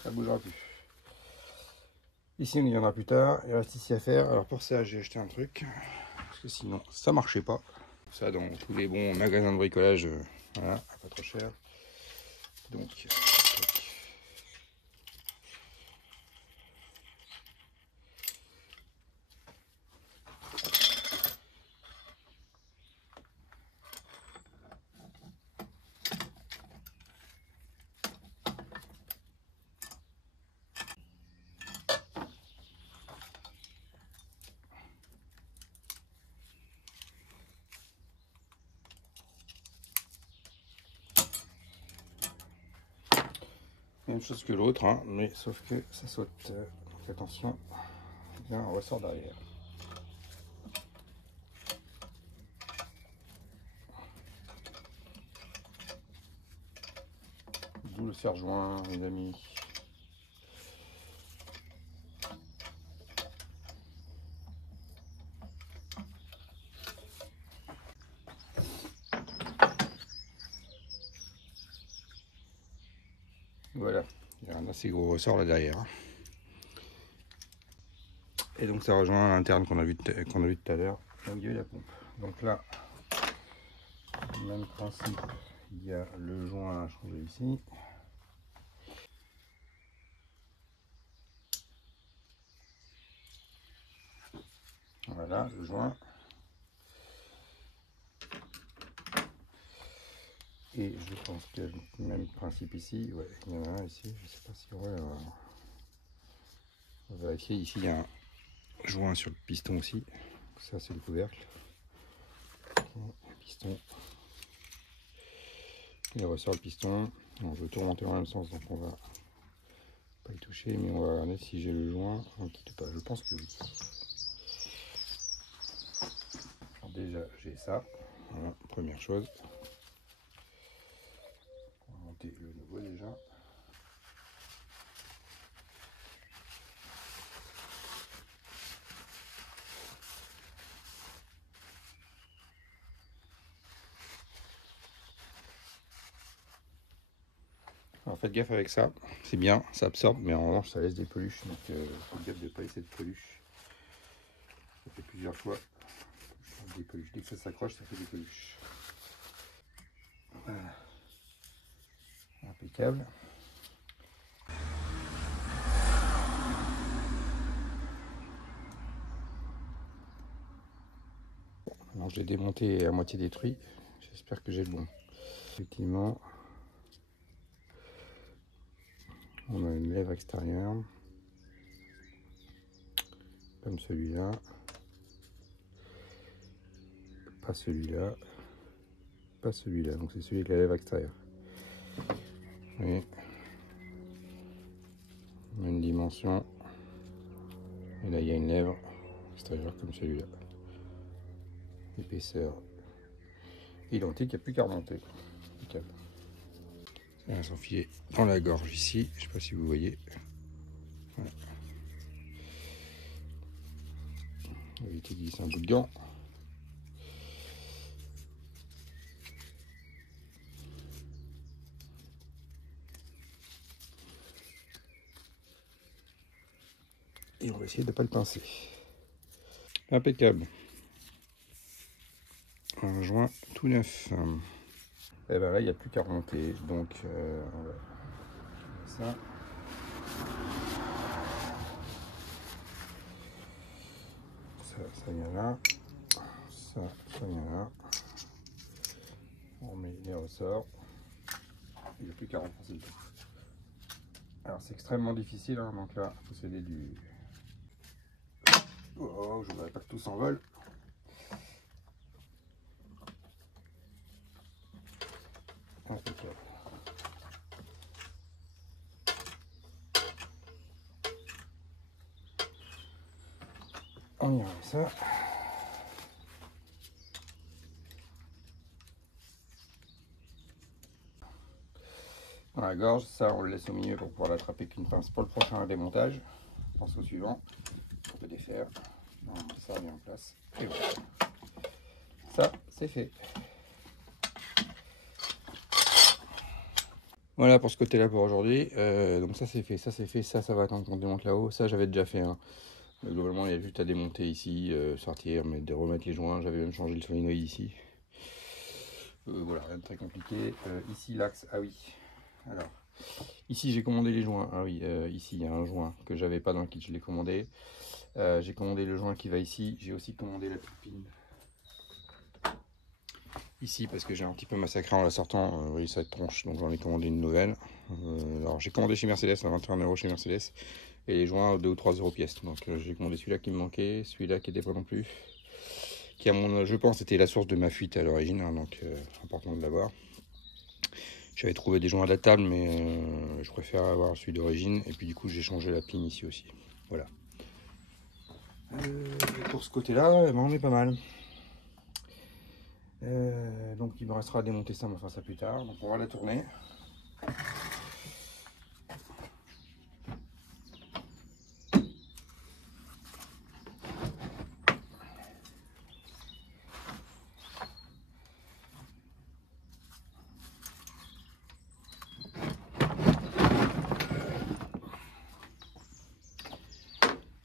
Ça bougera plus. Ici on y viendra plus tard. Il reste ici à faire. Alors pour ça j'ai acheté un truc. Parce que sinon ça marchait pas. Ça dans tous les bons magasins de bricolage. Voilà, pas trop cher. Donc. Même chose que l'autre, hein, mais sauf que ça saute. Donc attention, il y a un ressort derrière. D'où le serre-joint, les amis. Voilà, il y a un assez gros ressort là derrière. Et donc ça rejoint l'interne qu'on a vu tout à l'heure, là où il y avait la pompe. Donc là, même principe, il y a le joint à changer ici. Voilà le joint. Et je pense qu'il y a le même principe ici. Ouais, il y en a un ici, je sais pas si on va vérifier. Ici il y a un joint sur le piston aussi. Ça c'est le couvercle. Le piston. Il ressort le piston. On veut tout remonter dans le même sens, donc on va pas y toucher, mais on va regarder si j'ai le joint. On quitte pas, je pense que oui. Alors déjà j'ai ça. Voilà, première chose. On va monter le nouveau déjà. Alors faites gaffe avec ça, c'est bien, ça absorbe, mais en revanche ça laisse des peluches, donc faites gaffe de ne pas laisser de peluches. Ça fait plusieurs fois. Des peluches. Dès que ça s'accroche, ça fait des peluches. Voilà. Impeccable. Alors je l'ai démonté à moitié détruit. J'espère que j'ai le bon. Effectivement, on a une lèvre extérieure, comme celui-là. Pas celui-là. Pas celui-là. Donc c'est celui avec la lèvre extérieure. Vous voyez, on a une dimension. Et là il y a une lèvre extérieure comme celui-là. Épaisseur identique, il n'y a plus qu'à remonter. Impeccable. Ça va s'enfiler dans la gorge ici, je ne sais pas si vous voyez. Voilà. On va éviter de glisser un bout de gant. Et on va essayer de ne pas le pincer. Impeccable. Un joint tout neuf. Et ben là, il n'y a plus qu'à remonter. Donc, on va ça. Ça vient là. Ça vient là. On met les ressorts. Il n'y a plus qu'à renforcer le tout. Alors, c'est extrêmement difficile. Hein, donc là, il faut s'aider du... Oh, je ne voudrais pas que tout s'envole. Impeccable. On y remet ça. Dans la gorge, ça on le laisse au milieu pour pouvoir l'attraper qu'une pince pour le prochain démontage. On pense au suivant. On peut défaire. Ça remet en place. Et voilà. Ça, c'est fait. Voilà pour ce côté-là pour aujourd'hui. Donc ça c'est fait, ça va attendre qu'on démonte là-haut. Ça j'avais déjà fait. Hein. Globalement il y a juste à démonter ici, sortir, mais de remettre les joints. J'avais même changé le solénoïde ici. Voilà, rien de très compliqué. Ici l'axe, ah oui. Alors, ici j'ai commandé les joints. Ah oui, ici il y a un joint que j'avais pas dans le kit, je l'ai commandé. J'ai commandé le joint qui va ici. J'ai aussi commandé la petite pine. Ici parce que j'ai un petit peu massacré en la sortant, oui ça tronche, donc j'en ai commandé une nouvelle. Alors j'ai commandé chez Mercedes à 21 € chez Mercedes et les joints 2 ou 3 € pièce. Donc j'ai commandé celui-là qui me manquait, celui-là qui était pas non plus, qui à mon je pense était la source de ma fuite à l'origine, hein, donc important de l'avoir. J'avais trouvé des joints adaptables mais je préfère avoir celui d'origine et puis du coup j'ai changé la pine ici aussi. Voilà. Pour ce côté-là, on est pas mal. Donc il me restera à démonter ça, mais on fera ça plus tard. Donc on va la tourner.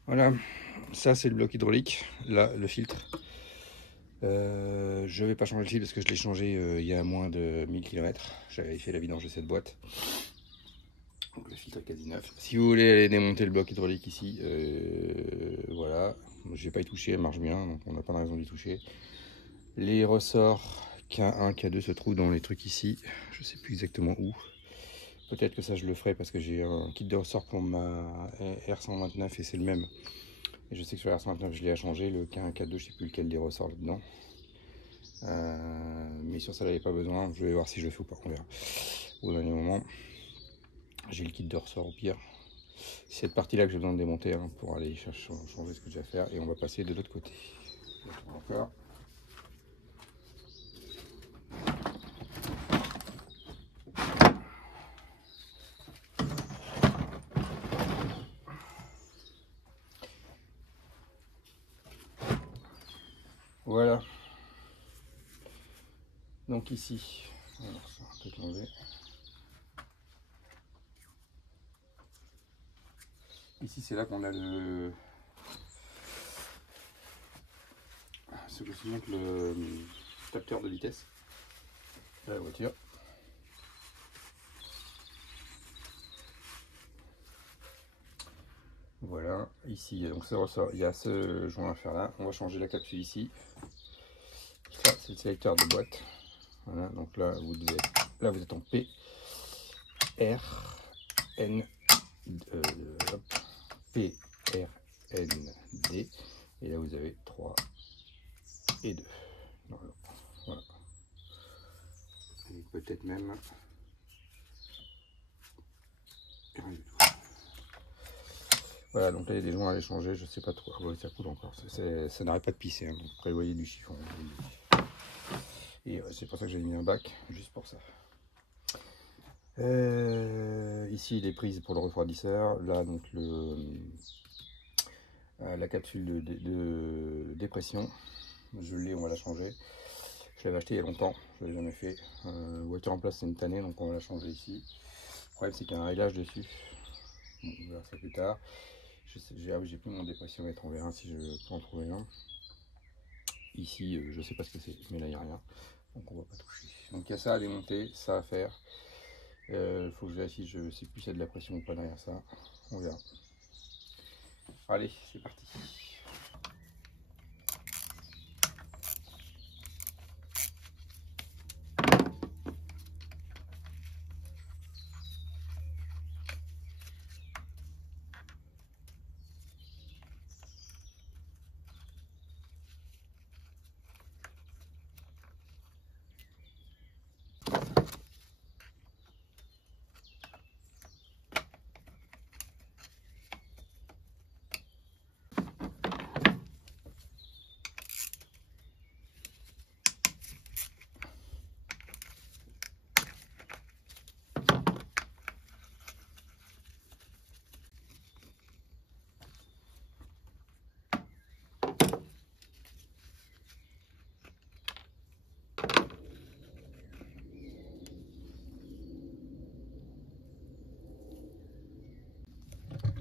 Voilà, ça c'est le bloc hydraulique, là le filtre. Je vais pas changer le filtre parce que je l'ai changé il y a moins de 1000 km. J'avais fait la vidange de cette boîte. Donc le filtre est quasi neuf. Si vous voulez aller démonter le bloc hydraulique ici, voilà. Je vais pas y toucher, elle marche bien, donc on n'a pas de raison d'y toucher. Les ressorts K1, K2 se trouvent dans les trucs ici. Je sais plus exactement où. Peut-être que ça je le ferai parce que j'ai un kit de ressort pour ma R129 et c'est le même. Et je sais que sur la R129 je l'ai à changer, le K1, K2 je sais plus lequel des ressorts là-dedans. Mais sur ça il n'y avait pas besoin, je vais voir si je le fais ou pas, on verra. Au dernier moment, j'ai le kit de ressort au pire. C'est cette partie là que j'ai besoin de démonter hein, pour aller changer ce que j'ai à faire et on va passer de l'autre côté. Encore. Voilà. Donc ici, alors ça va peut-être l'enlever. Ici c'est là qu'on a le ce que se montre le capteur de vitesse de la voiture. Voilà, ici donc ça ressort, il y a ce joint à faire là. On va changer la capsule ici. Ça c'est le sélecteur de boîte. Voilà, donc là vous êtes en P R N P R N D et là vous avez 3 et 2. Voilà. Et peut-être même rien du tout. Voilà, donc là il y a des joints à aller changer, je sais pas trop. Ah ouais, ça coule encore, ça n'arrête pas de pisser, hein, donc prévoyez du chiffon. Et c'est pour ça que j'ai mis un bac, juste pour ça. Ici les prises pour le refroidisseur, là donc la capsule de dépression, je l'ai, on va la changer. Je l'avais acheté il y a longtemps, je l'avais jamais fait. Voiture en place c'est une tannée, donc on va la changer ici. Le problème c'est qu'il y a un réglage dessus. Bon, on verra ça plus tard. J'ai plus mon dépressiomètre, on verra si je peux en trouver un. Ici, je sais pas ce que c'est, mais là il n'y a rien. Donc on va pas toucher. Donc il y a ça à démonter, ça à faire. Faut que je vérifie, je sais plus s'il y a de la pression ou pas derrière ça. On verra. Allez, c'est parti.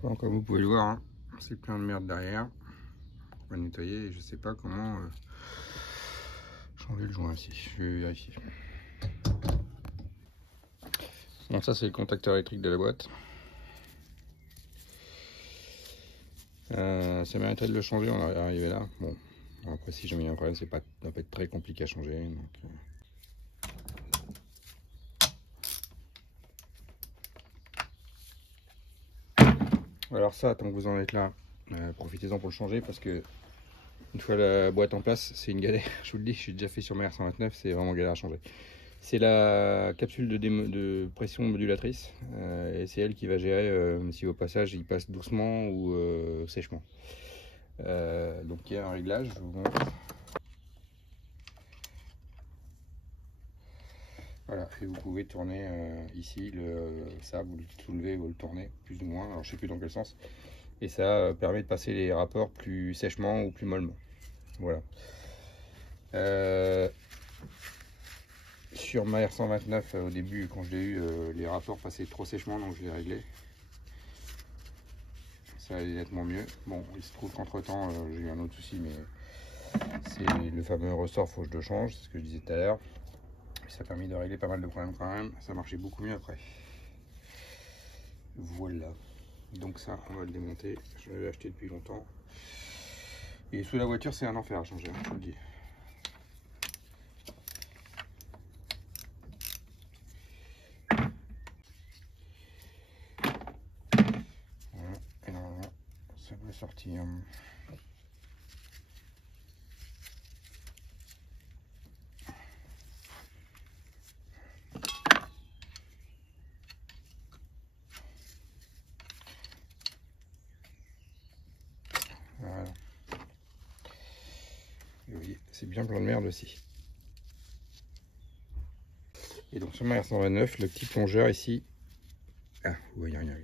Bon, comme vous pouvez le voir, hein, c'est plein de merde derrière. On va nettoyer et je sais pas comment changer le joint ici. Je vais vérifier. Bon, ça c'est le contacteur électrique de la boîte. Ça mériterait de le changer, on est arrivé là. Bon, après si jamais il y a un problème, ça va pas être très compliqué à changer. Donc, alors ça, tant que vous en êtes là, profitez-en pour le changer parce que une fois la boîte en place, c'est une galère. Je vous le dis, je suis déjà fait sur ma R129, c'est vraiment galère à changer. C'est la capsule de pression modulatrice et c'est elle qui va gérer si au passage il passe doucement ou sèchement. Donc il y a un réglage, je vous montre. Voilà, et vous pouvez tourner ici, ça vous le soulevez, vous le tournez plus ou moins, alors je sais plus dans quel sens. Et ça permet de passer les rapports plus sèchement ou plus mollement. Voilà. Sur ma R129, au début, quand je l'ai eu, les rapports passaient trop sèchement, donc je l'ai réglé. Ça allait nettement mieux. Bon, il se trouve qu'entre temps, j'ai eu un autre souci, mais c'est le fameux ressort, faut que je le change, c'est ce que je disais tout à l'heure. Ça a permis de régler pas mal de problèmes quand même. Ça marchait beaucoup mieux après. Voilà. Donc ça, on va le démonter. Je l'avais acheté depuis longtemps. Et sous la voiture, c'est un enfer à changer, je vous le dis. Voilà. Et normalement, ça doit sortir. Voilà. Et vous voyez, c'est bien plein de merde aussi. Et donc sur ma R129, le petit plongeur ici. Ah, vous voyez rien.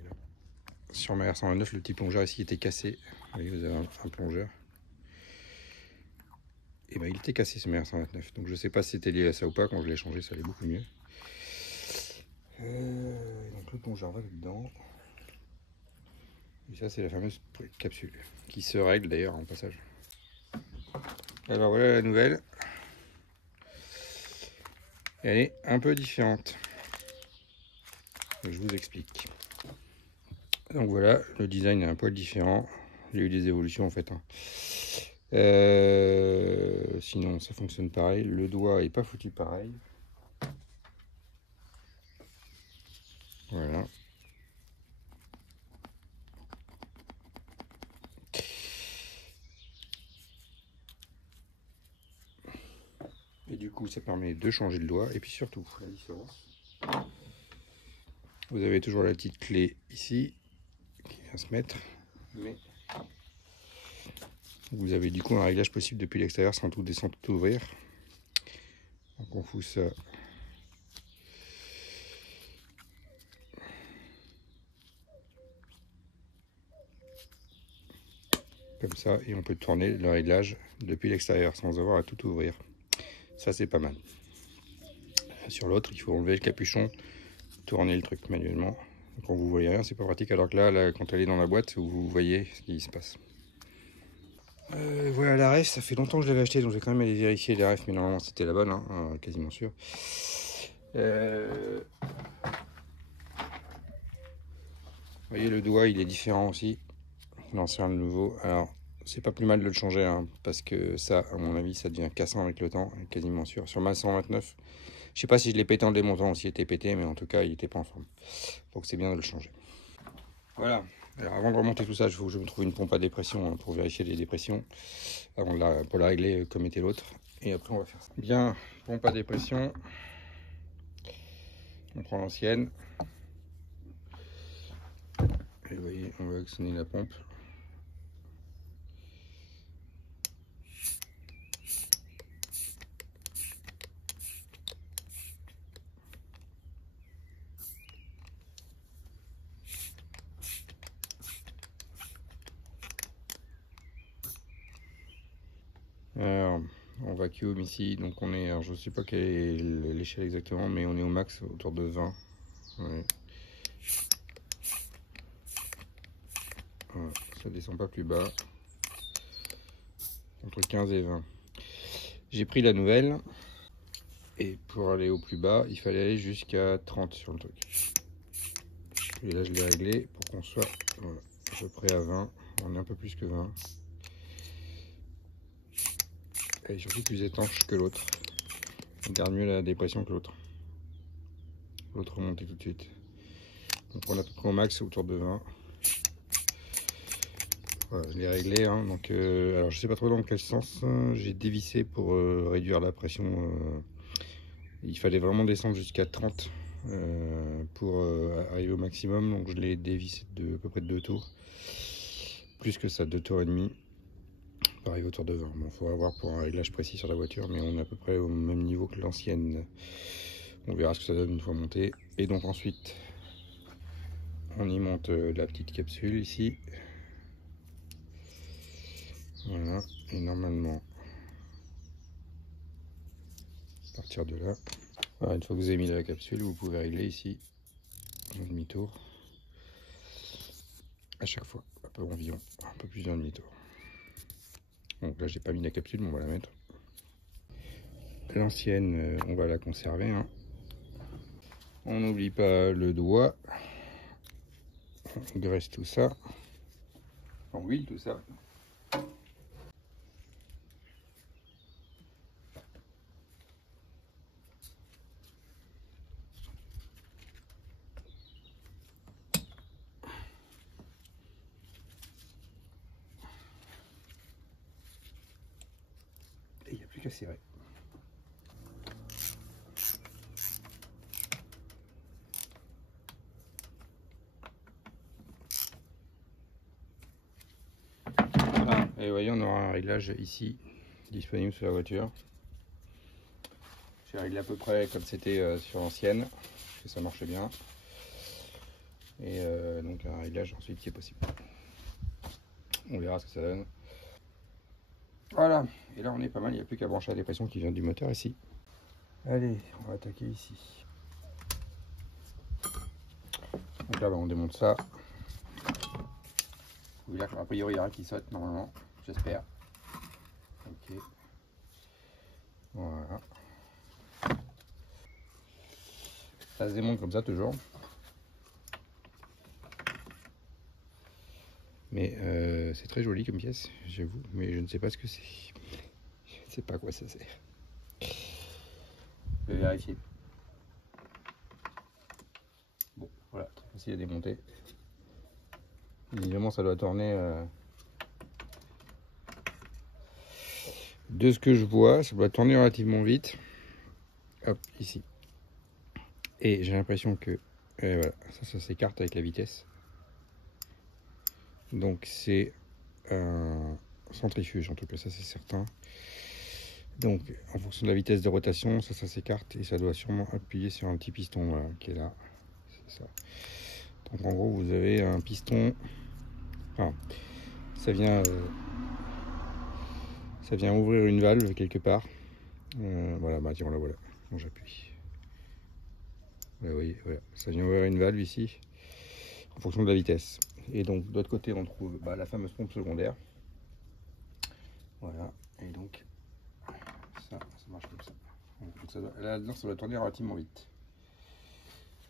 Sur ma R129, le petit plongeur ici était cassé. Vous voyez, vous avez un plongeur. Et ben il était cassé ce ma R129. Donc je sais pas si c'était lié à ça ou pas. Quand je l'ai changé, ça allait beaucoup mieux. Donc le plongeur va dedans. Et ça c'est la fameuse capsule qui se règle d'ailleurs en passage. Alors voilà la nouvelle. Elle est un peu différente. Je vous explique. Donc voilà, le design est un poil différent. Il y a eu des évolutions en fait. Hein. Sinon ça fonctionne pareil. Le doigt est pas foutu pareil. Voilà. Et du coup ça permet de changer le doigt. Et puis surtout, la différence. Vous avez toujours la petite clé ici qui vient se mettre. Mais vous avez du coup un réglage possible depuis l'extérieur sans tout descendre, tout ouvrir. Donc on fout ça comme ça et on peut tourner le réglage depuis l'extérieur sans avoir à tout ouvrir. Ça c'est pas mal. Sur l'autre il faut enlever le capuchon, tourner le truc manuellement. Quand vous voyez rien c'est pas pratique, alors que là quand elle est dans la boîte vous voyez ce qui se passe. Voilà la ref, ça fait longtemps que je l'avais acheté donc je vais quand même aller vérifier la ref, mais normalement c'était la bonne, hein, quasiment sûr. Vous voyez le doigt il est différent aussi, l'ancien le nouveau. Alors c'est pas plus mal de le changer hein, parce que ça à mon avis ça devient cassant avec le temps, quasiment sûr. Sur ma 129, je sais pas si je l'ai pété en le démontant ou s'il était pété, mais en tout cas il était pas en forme. Donc c'est bien de le changer. Voilà. Alors avant de remonter tout ça, je me trouve une pompe à dépression hein, pour vérifier les dépressions. Avant pour la régler comme était l'autre. Et après on va faire ça. Bien, pompe à dépression. On prend l'ancienne. Et vous voyez, on va actionner la pompe. Alors, on vacuum ici, donc on est, alors je ne sais pas quelle est l'échelle exactement, mais on est au max autour de 20. Ouais. descend pas plus bas. Entre 15 et 20. J'ai pris la nouvelle. Et pour aller au plus bas, il fallait aller jusqu'à 30 sur le truc. Et là, je l'ai réglé pour qu'on soit voilà, à peu près à 20. On est un peu plus que 20. Elle est surtout plus étanche que l'autre. On garde mieux la dépression que l'autre. L'autre remontait tout de suite. Donc on est à peu près au max autour de 20. Voilà, je l'ai réglé. Hein, donc, alors je sais pas trop dans quel sens. J'ai dévissé pour réduire la pression. Il fallait vraiment descendre jusqu'à 30 pour arriver au maximum. Donc je l'ai dévissé de à peu près de 2 tours. Plus que ça, 2 tours et demi. Pour arriver autour de 20. Bon, il faudra voir pour un réglage précis sur la voiture, mais on est à peu près au même niveau que l'ancienne. On verra ce que ça donne une fois monté. Et donc ensuite, on y monte la petite capsule ici. Voilà, et normalement, à partir de là, voilà, une fois que vous avez mis la capsule, vous pouvez régler ici un demi-tour à chaque fois, un peu environ, un peu plus d'un demi-tour. Donc là, j'ai pas mis la capsule, mais on va la mettre. L'ancienne, on va la conserver. Hein. On n'oublie pas le doigt. On graisse tout ça. On huile tout ça. Et il n'y a plus qu'à serrer. Voilà. Et voyez, on aura un réglage ici disponible sur la voiture. J'ai réglé à peu près comme c'était sur l'ancienne, parce que ça marchait bien. Et donc un réglage ensuite qui est possible. On verra ce que ça donne. Voilà, et là on est pas mal, il n'y a plus qu'à brancher la dépression qui vient du moteur ici. Allez, on va attaquer ici. Donc là on démonte ça. Vous voyez là, a priori il y a rien qui saute normalement, j'espère. Ok. Voilà. Ça se démonte comme ça toujours. Mais c'est très joli comme pièce, j'avoue, mais je ne sais pas ce que c'est. Je ne sais pas à quoi ça sert. Je vais vérifier. Bon, voilà, très facile à démonter. Évidemment, ça doit tourner. De ce que je vois, ça doit tourner relativement vite. Hop, ici. Et j'ai l'impression que voilà, ça s'écarte avec la vitesse. Donc c'est un centrifuge, en tout cas ça c'est certain. Donc en fonction de la vitesse de rotation, ça s'écarte et ça doit sûrement appuyer sur un petit piston voilà, qui est là. C'est ça. Donc en gros vous avez un piston. Enfin, ça vient ouvrir une valve quelque part. Voilà, bah tiens, voilà. Bon, j'appuie. Vous voyez, voilà. Ça vient ouvrir une valve ici en fonction de la vitesse. Et donc de l'autre côté on trouve la fameuse pompe secondaire. Voilà, et donc ça marche comme ça. Donc, là-dedans ça doit tourner relativement vite.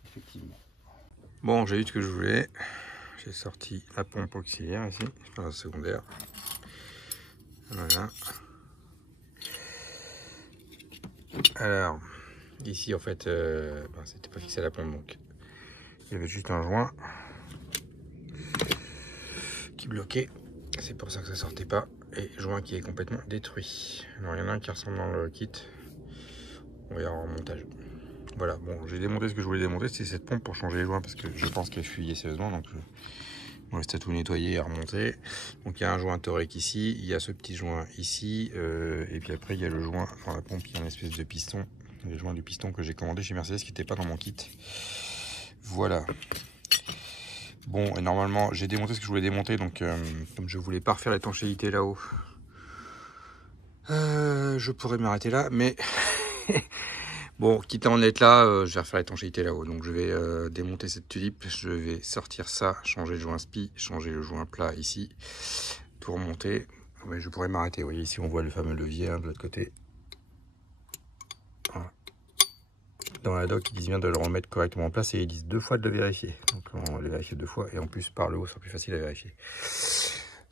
Effectivement. Bon, j'ai eu ce que je voulais. J'ai sorti la pompe auxiliaire ici, la secondaire. Voilà. Alors, ici en fait, c'était pas fixé à la pompe donc il y avait juste un joint qui bloquait. C'est pour ça que ça sortait pas. Et joint qui est complètement détruit. Alors il y en a un qui ressemble dans le kit. On verra en montage. Voilà, bon, j'ai démonté ce que je voulais démonter, c'est cette pompe pour changer les joints parce que je pense qu'elle fuyait sérieusement. Donc il me reste à tout nettoyer et à remonter. Donc il y a un joint Torek ici, il y a ce petit joint ici, et puis après il y a le joint dans la pompe, il y a une espèce de piston, le joint du piston que j'ai commandé chez Mercedes qui n'était pas dans mon kit. Voilà. Bon, et normalement j'ai démonté ce que je voulais démonter, donc comme je voulais pas refaire l'étanchéité là-haut, je pourrais m'arrêter là, mais Bon, quitte à en être là, je vais refaire l'étanchéité là-haut. Donc je vais démonter cette tulipe, je vais sortir ça, changer le joint spi, changer le joint plat ici, tout remonter. Ouais, je pourrais m'arrêter, vous voyez ici on voit le fameux levier hein, de l'autre côté. Voilà. Dans la doc, ils disent bien de le remettre correctement en place et ils disent 2 fois de le vérifier. Donc on va le vérifier 2 fois et en plus par le haut, c'est plus facile à vérifier.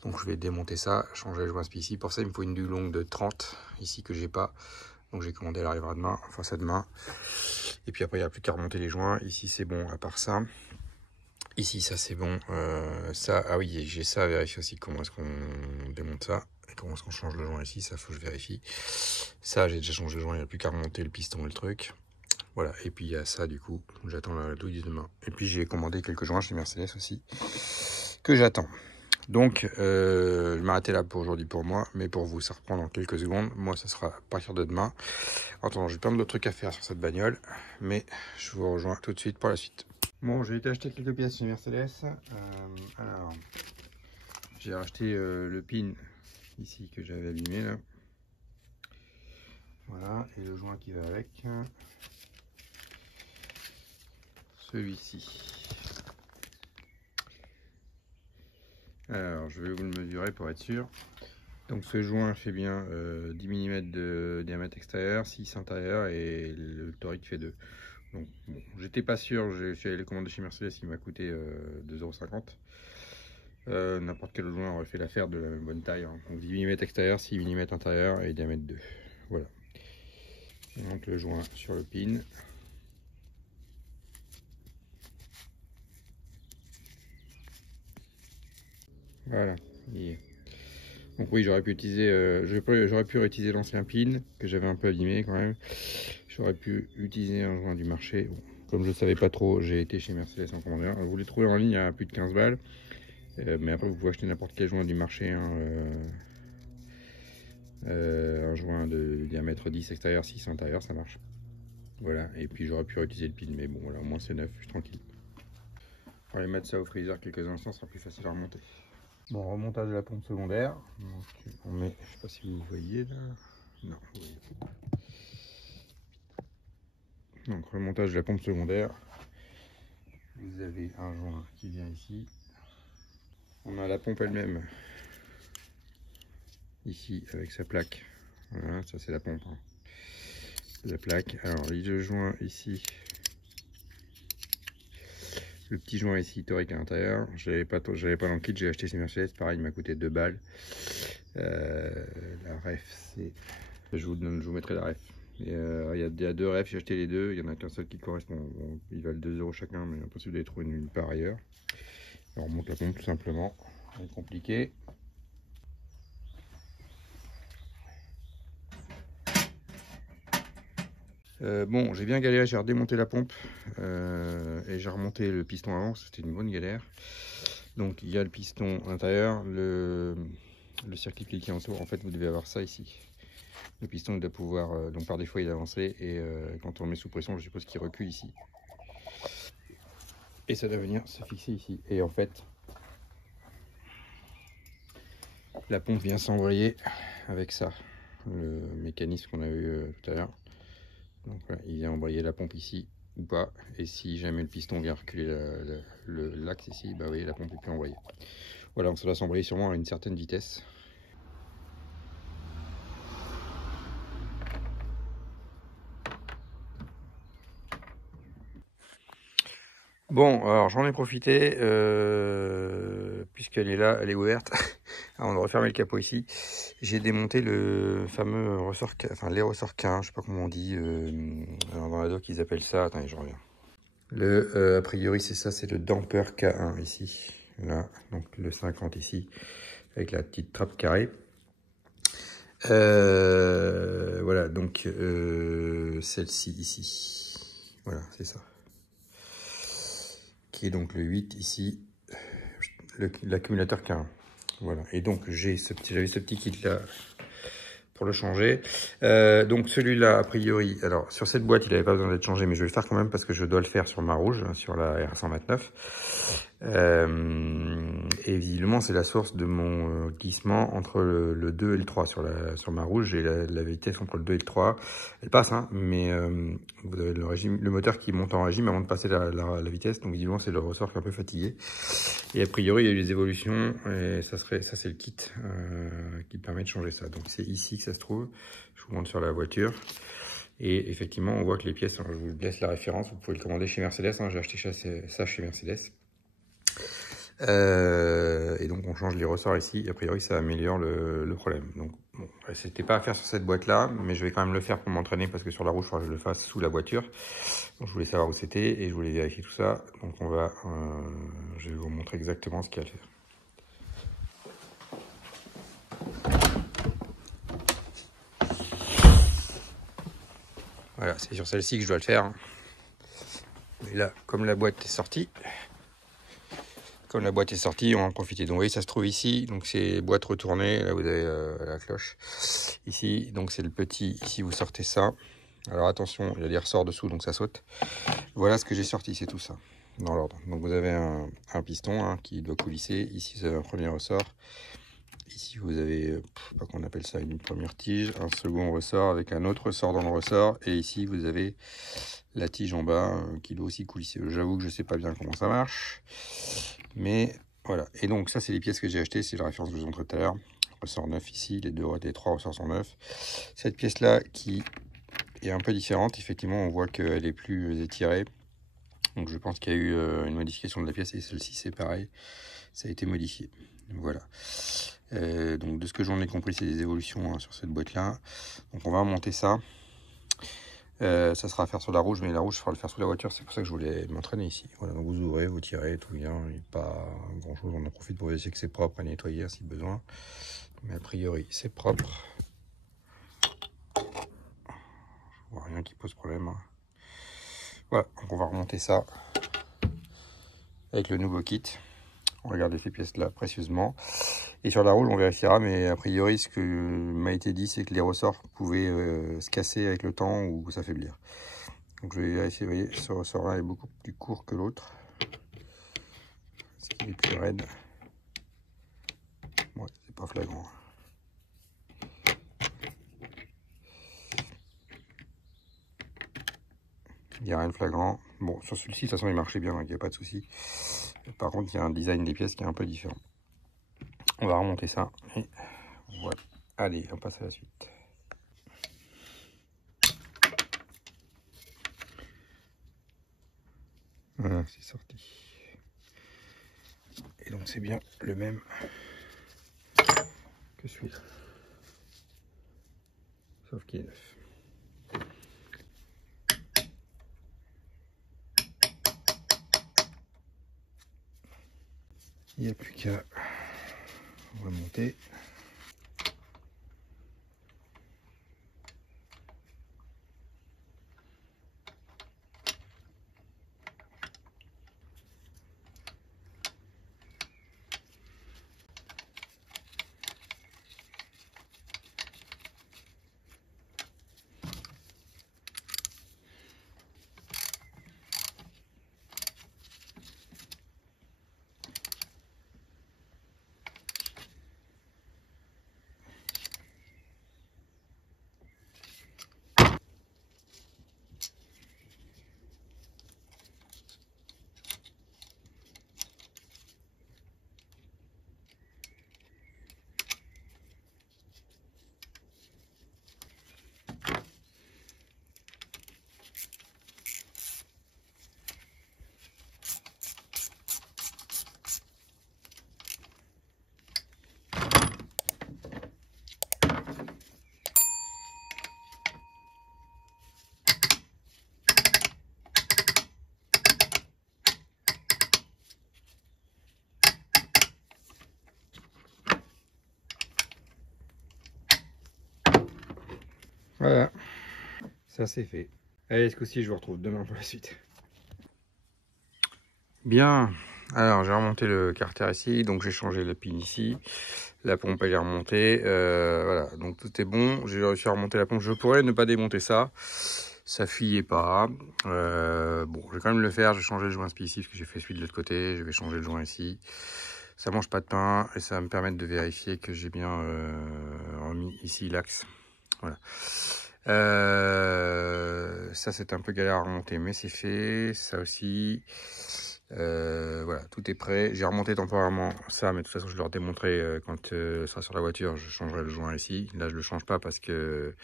Donc je vais démonter ça, changer le joint spi ici. Pour ça, il me faut une due longue de 30 ici que j'ai pas. Donc j'ai commandé, elle arrivera demain, enfin ça demain. Et puis après, il n'y a plus qu'à remonter les joints. Ici, c'est bon, à part ça. Ici, ça c'est bon. Ça, ah oui, j'ai ça à vérifier aussi. Comment est-ce qu'on démonte ça? Et comment est-ce qu'on change le joint ici? Ça, faut que je vérifie. Ça, j'ai déjà changé le joint. Il n'y a plus qu'à remonter le piston et le truc. Voilà. Et puis, il y a ça, du coup. J'attends la douille de demain. Et puis, j'ai commandé quelques joints chez Mercedes aussi. Que j'attends. Donc, je vais m'arrêter là pour aujourd'hui pour moi. Mais pour vous, ça reprend dans quelques secondes. Moi, ça sera à partir de demain. En attendant, j'ai plein d'autres trucs à faire sur cette bagnole. Mais je vous rejoins tout de suite pour la suite. Bon, j'ai été acheter quelques pièces chez Mercedes. Alors, j'ai racheté le pin ici que j'avais abîmé là. Voilà, et le joint qui va avec. Celui-ci. Alors, je vais vous le mesurer pour être sûr. Donc, ce joint fait bien 10 mm de diamètre extérieur, 6 intérieur et le torique fait 2. Donc, bon, j'étais pas sûr, j'ai fait les commandes chez Mercedes, il m'a coûté 2,50 €. N'importe quel joint aurait fait l'affaire de la même bonne taille. Hein. Donc 10 mm extérieur, 6 mm intérieur et diamètre 2. Voilà. Je monte le joint sur le pin. Voilà. Et donc oui, j'aurais pu utiliser, j'aurais pu réutiliser l'ancien pin que j'avais un peu abîmé quand même. J'aurais pu utiliser un joint du marché. Bon, comme je ne savais pas trop, j'ai été chez Mercedes en commander un. Vous les trouvez en ligne à plus de 15 balles. Mais après, vous pouvez acheter n'importe quel joint du marché. Hein, un joint de diamètre 10 extérieur, 6 intérieur, ça marche. Voilà, et puis j'aurais pu réutiliser le pin, mais bon, voilà, au moins c'est neuf, je suis tranquille. On va aller mettre ça au freezer quelques instants, ça sera plus facile à remonter. Bon, remontage de la pompe secondaire. Donc, on met, je sais pas si vous voyez là. Non, vous voyez pas. Donc, remontage de la pompe secondaire. Vous avez un joint qui vient ici. On a la pompe elle-même. Ici, avec sa plaque. Voilà, ça c'est la pompe. Hein. La plaque. Alors, les deux joints ici. Le petit joint ici, torique à l'intérieur. Je l'avais pas dans le kit, j'ai acheté chez Mercedes. Pareil, il m'a coûté 2 balles. La ref, c'est. Je vous mettrai la ref. Il y a 2 refs, j'ai acheté les deux. Il n'y en a qu'un seul qui correspond. Bon, ils valent 2 € chacun, mais impossible de les trouver nulle part ailleurs. Alors, on remonte la pompe tout simplement. C'est compliqué. Bon, j'ai bien galéré, j'ai redémonté la pompe et j'ai remonté le piston avant, c'était une bonne galère. Donc il y a le piston intérieur, le circuit qui tient autour. En fait, vous devez avoir ça ici. Le piston doit pouvoir, donc par défaut il est avancé et quand on le met sous pression, je suppose qu'il recule ici. Et ça doit venir se fixer ici. Et en fait, la pompe vient s'envoyer avec ça, le mécanisme qu'on a eu tout à l'heure. Donc voilà, il vient envoyer la pompe ici ou pas. Et si jamais le piston vient reculer l'axe ici, bah oui, la pompe est plus envoyée. Voilà, on se doit s'embrayer sûrement à une certaine vitesse. Bon, alors j'en ai profité, puisqu'elle est là, elle est ouverte. Alors, on aurait fermé le capot ici. J'ai démonté le fameux ressort, enfin les ressorts K1, je sais pas comment on dit. Alors dans la doc ils appellent ça, attendez je reviens. A priori c'est ça, c'est le damper K1 ici. Là, donc le 50 ici, avec la petite trappe carrée. Voilà, donc celle-ci ici. Voilà, c'est ça. Qui est donc le 8 ici, l'accumulateur K1. Voilà, et donc j'avais ce petit kit là pour le changer. Donc celui-là, a priori, alors sur cette boîte, il n'avait pas besoin d'être changé, mais je vais le faire quand même parce que je dois le faire sur ma rouge, sur la R129. Et visiblement, c'est la source de mon glissement entre le 2 et le 3 sur ma rouge. J'ai la vitesse entre le 2 et le 3. Elle passe, hein, mais vous avez le moteur qui monte en régime avant de passer la vitesse. Donc visiblement, c'est le ressort qui est un peu fatigué. Et a priori, il y a eu des évolutions. Et ça, c'est le kit qui permet de changer ça. Donc c'est ici que ça se trouve. Je vous montre sur la voiture. Et effectivement, on voit que les pièces, je vous laisse la référence. Vous pouvez le commander chez Mercedes. Hein, j'ai acheté ça chez Mercedes. Et donc on change les ressorts ici, a priori ça améliore le problème. Donc bon, c'était pas à faire sur cette boîte là, mais je vais quand même le faire pour m'entraîner parce que sur la route il faudra que je le fasse sous la voiture. Donc je voulais savoir où c'était et je voulais vérifier tout ça. Donc je vais vous montrer exactement ce qu'il y a à faire. Voilà, c'est sur celle-ci que je dois le faire. Mais là, comme la boîte est sortie, on va en profiter. Donc, vous voyez, ça se trouve ici. Donc, c'est boîte retournée. Là, vous avez la cloche. Ici, donc, c'est le petit. Ici, vous sortez ça. Alors, attention, il y a des ressorts dessous, donc ça saute. Voilà ce que j'ai sorti, c'est tout ça, dans l'ordre. Donc, vous avez un piston hein, qui doit coulisser. Ici, vous avez un premier ressort. Ici, vous avez, pas qu'on appelle ça une première tige, un second ressort avec un autre ressort dans le ressort. Et ici, vous avez la tige en bas qui doit aussi coulisser. J'avoue que je ne sais pas bien comment ça marche. Mais voilà. Et donc, ça, c'est les pièces que j'ai achetées. C'est la référence que je vous ai montré tout à l'heure. Ressort neuf ici. Les trois ressorts sont neufs. Cette pièce-là qui est un peu différente. Effectivement, on voit qu'elle est plus étirée. Donc, je pense qu'il y a eu une modification de la pièce. Et celle-ci, c'est pareil. Ça a été modifié. Voilà. Donc, de ce que j'en ai compris, c'est des évolutions hein, sur cette boîte-là. Donc, on va monter ça. Ça sera à faire sur la rouge, mais la rouge, il faudra le faire sous la voiture. C'est pour ça que je voulais m'entraîner ici. Voilà, donc vous ouvrez, vous tirez, tout bien. Il n'y a pas grand chose. On en profite pour vérifier que c'est propre à nettoyer si besoin. Mais a priori, c'est propre. Je vois rien qui pose problème. Voilà, donc on va remonter ça avec le nouveau kit. On va garder ces pièces-là précieusement. Et sur la rouge, on vérifiera, mais a priori, ce que m'a été dit, c'est que les ressorts pouvaient se casser avec le temps ou s'affaiblir. Donc je vais vérifier, vous voyez, ce ressort-là est beaucoup plus court que l'autre. Est-ce qu'il est plus raide? Ouais, c'est pas flagrant. Il n'y a rien de flagrant. Bon, sur celui-ci, de toute façon, il marchait bien, il n'y a pas de souci. Par contre, il y a un design des pièces qui est un peu différent. On va remonter ça. Et voilà. Allez, on passe à la suite. Voilà, c'est sorti. Et donc, c'est bien le même que celui-là. Sauf qu'il est neuf. Il n'y a plus qu'à remonter. Voilà, ça c'est fait. Allez, ce coup-ci, je vous retrouve demain pour la suite. Bien, alors j'ai remonté le carter ici, donc j'ai changé la pile ici. La pompe elle est remontée, voilà, donc tout est bon. J'ai réussi à remonter la pompe. Je pourrais ne pas démonter ça, ça fuyait pas. Bon, je vais quand même le faire. Je vais changer le joint spi ici parce que j'ai fait celui de l'autre côté. Je vais changer le joint ici. Ça mange pas de pain et ça va me permettre de vérifier que j'ai bien remis ici l'axe. Voilà. Ça c'est un peu galère à remonter, mais c'est fait. Ça aussi. Voilà, tout est prêt. J'ai remonté temporairement ça, mais de toute façon je leur démontrerai quand ce sera sur la voiture. Je changerai le joint ici. Là je le change pas parce que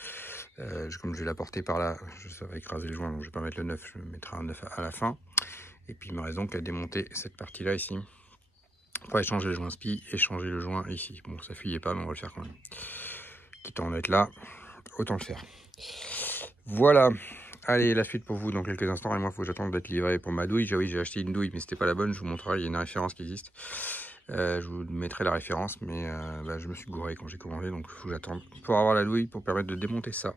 comme je vais la porter par là, ça va écraser le joint, donc je vais pas mettre le neuf, je mettrai un neuf à la fin. Et puis il me reste donc à démonter cette partie là ici. Pour aller changer le joint SPI et changer le joint ici. Bon, ça fuyait pas, mais on va le faire quand même. Quitte à en être là, autant le faire. Voilà. Allez, la suite pour vous dans quelques instants. Et moi, il faut que j'attende d'être livré pour ma douille. Oui, j'ai acheté une douille, mais c'était pas la bonne. Je vous montrerai, il y a une référence qui existe. Je vous mettrai la référence, mais je me suis gouré quand j'ai commandé, donc il faut que j'attende pour avoir la douille pour permettre de démonter ça.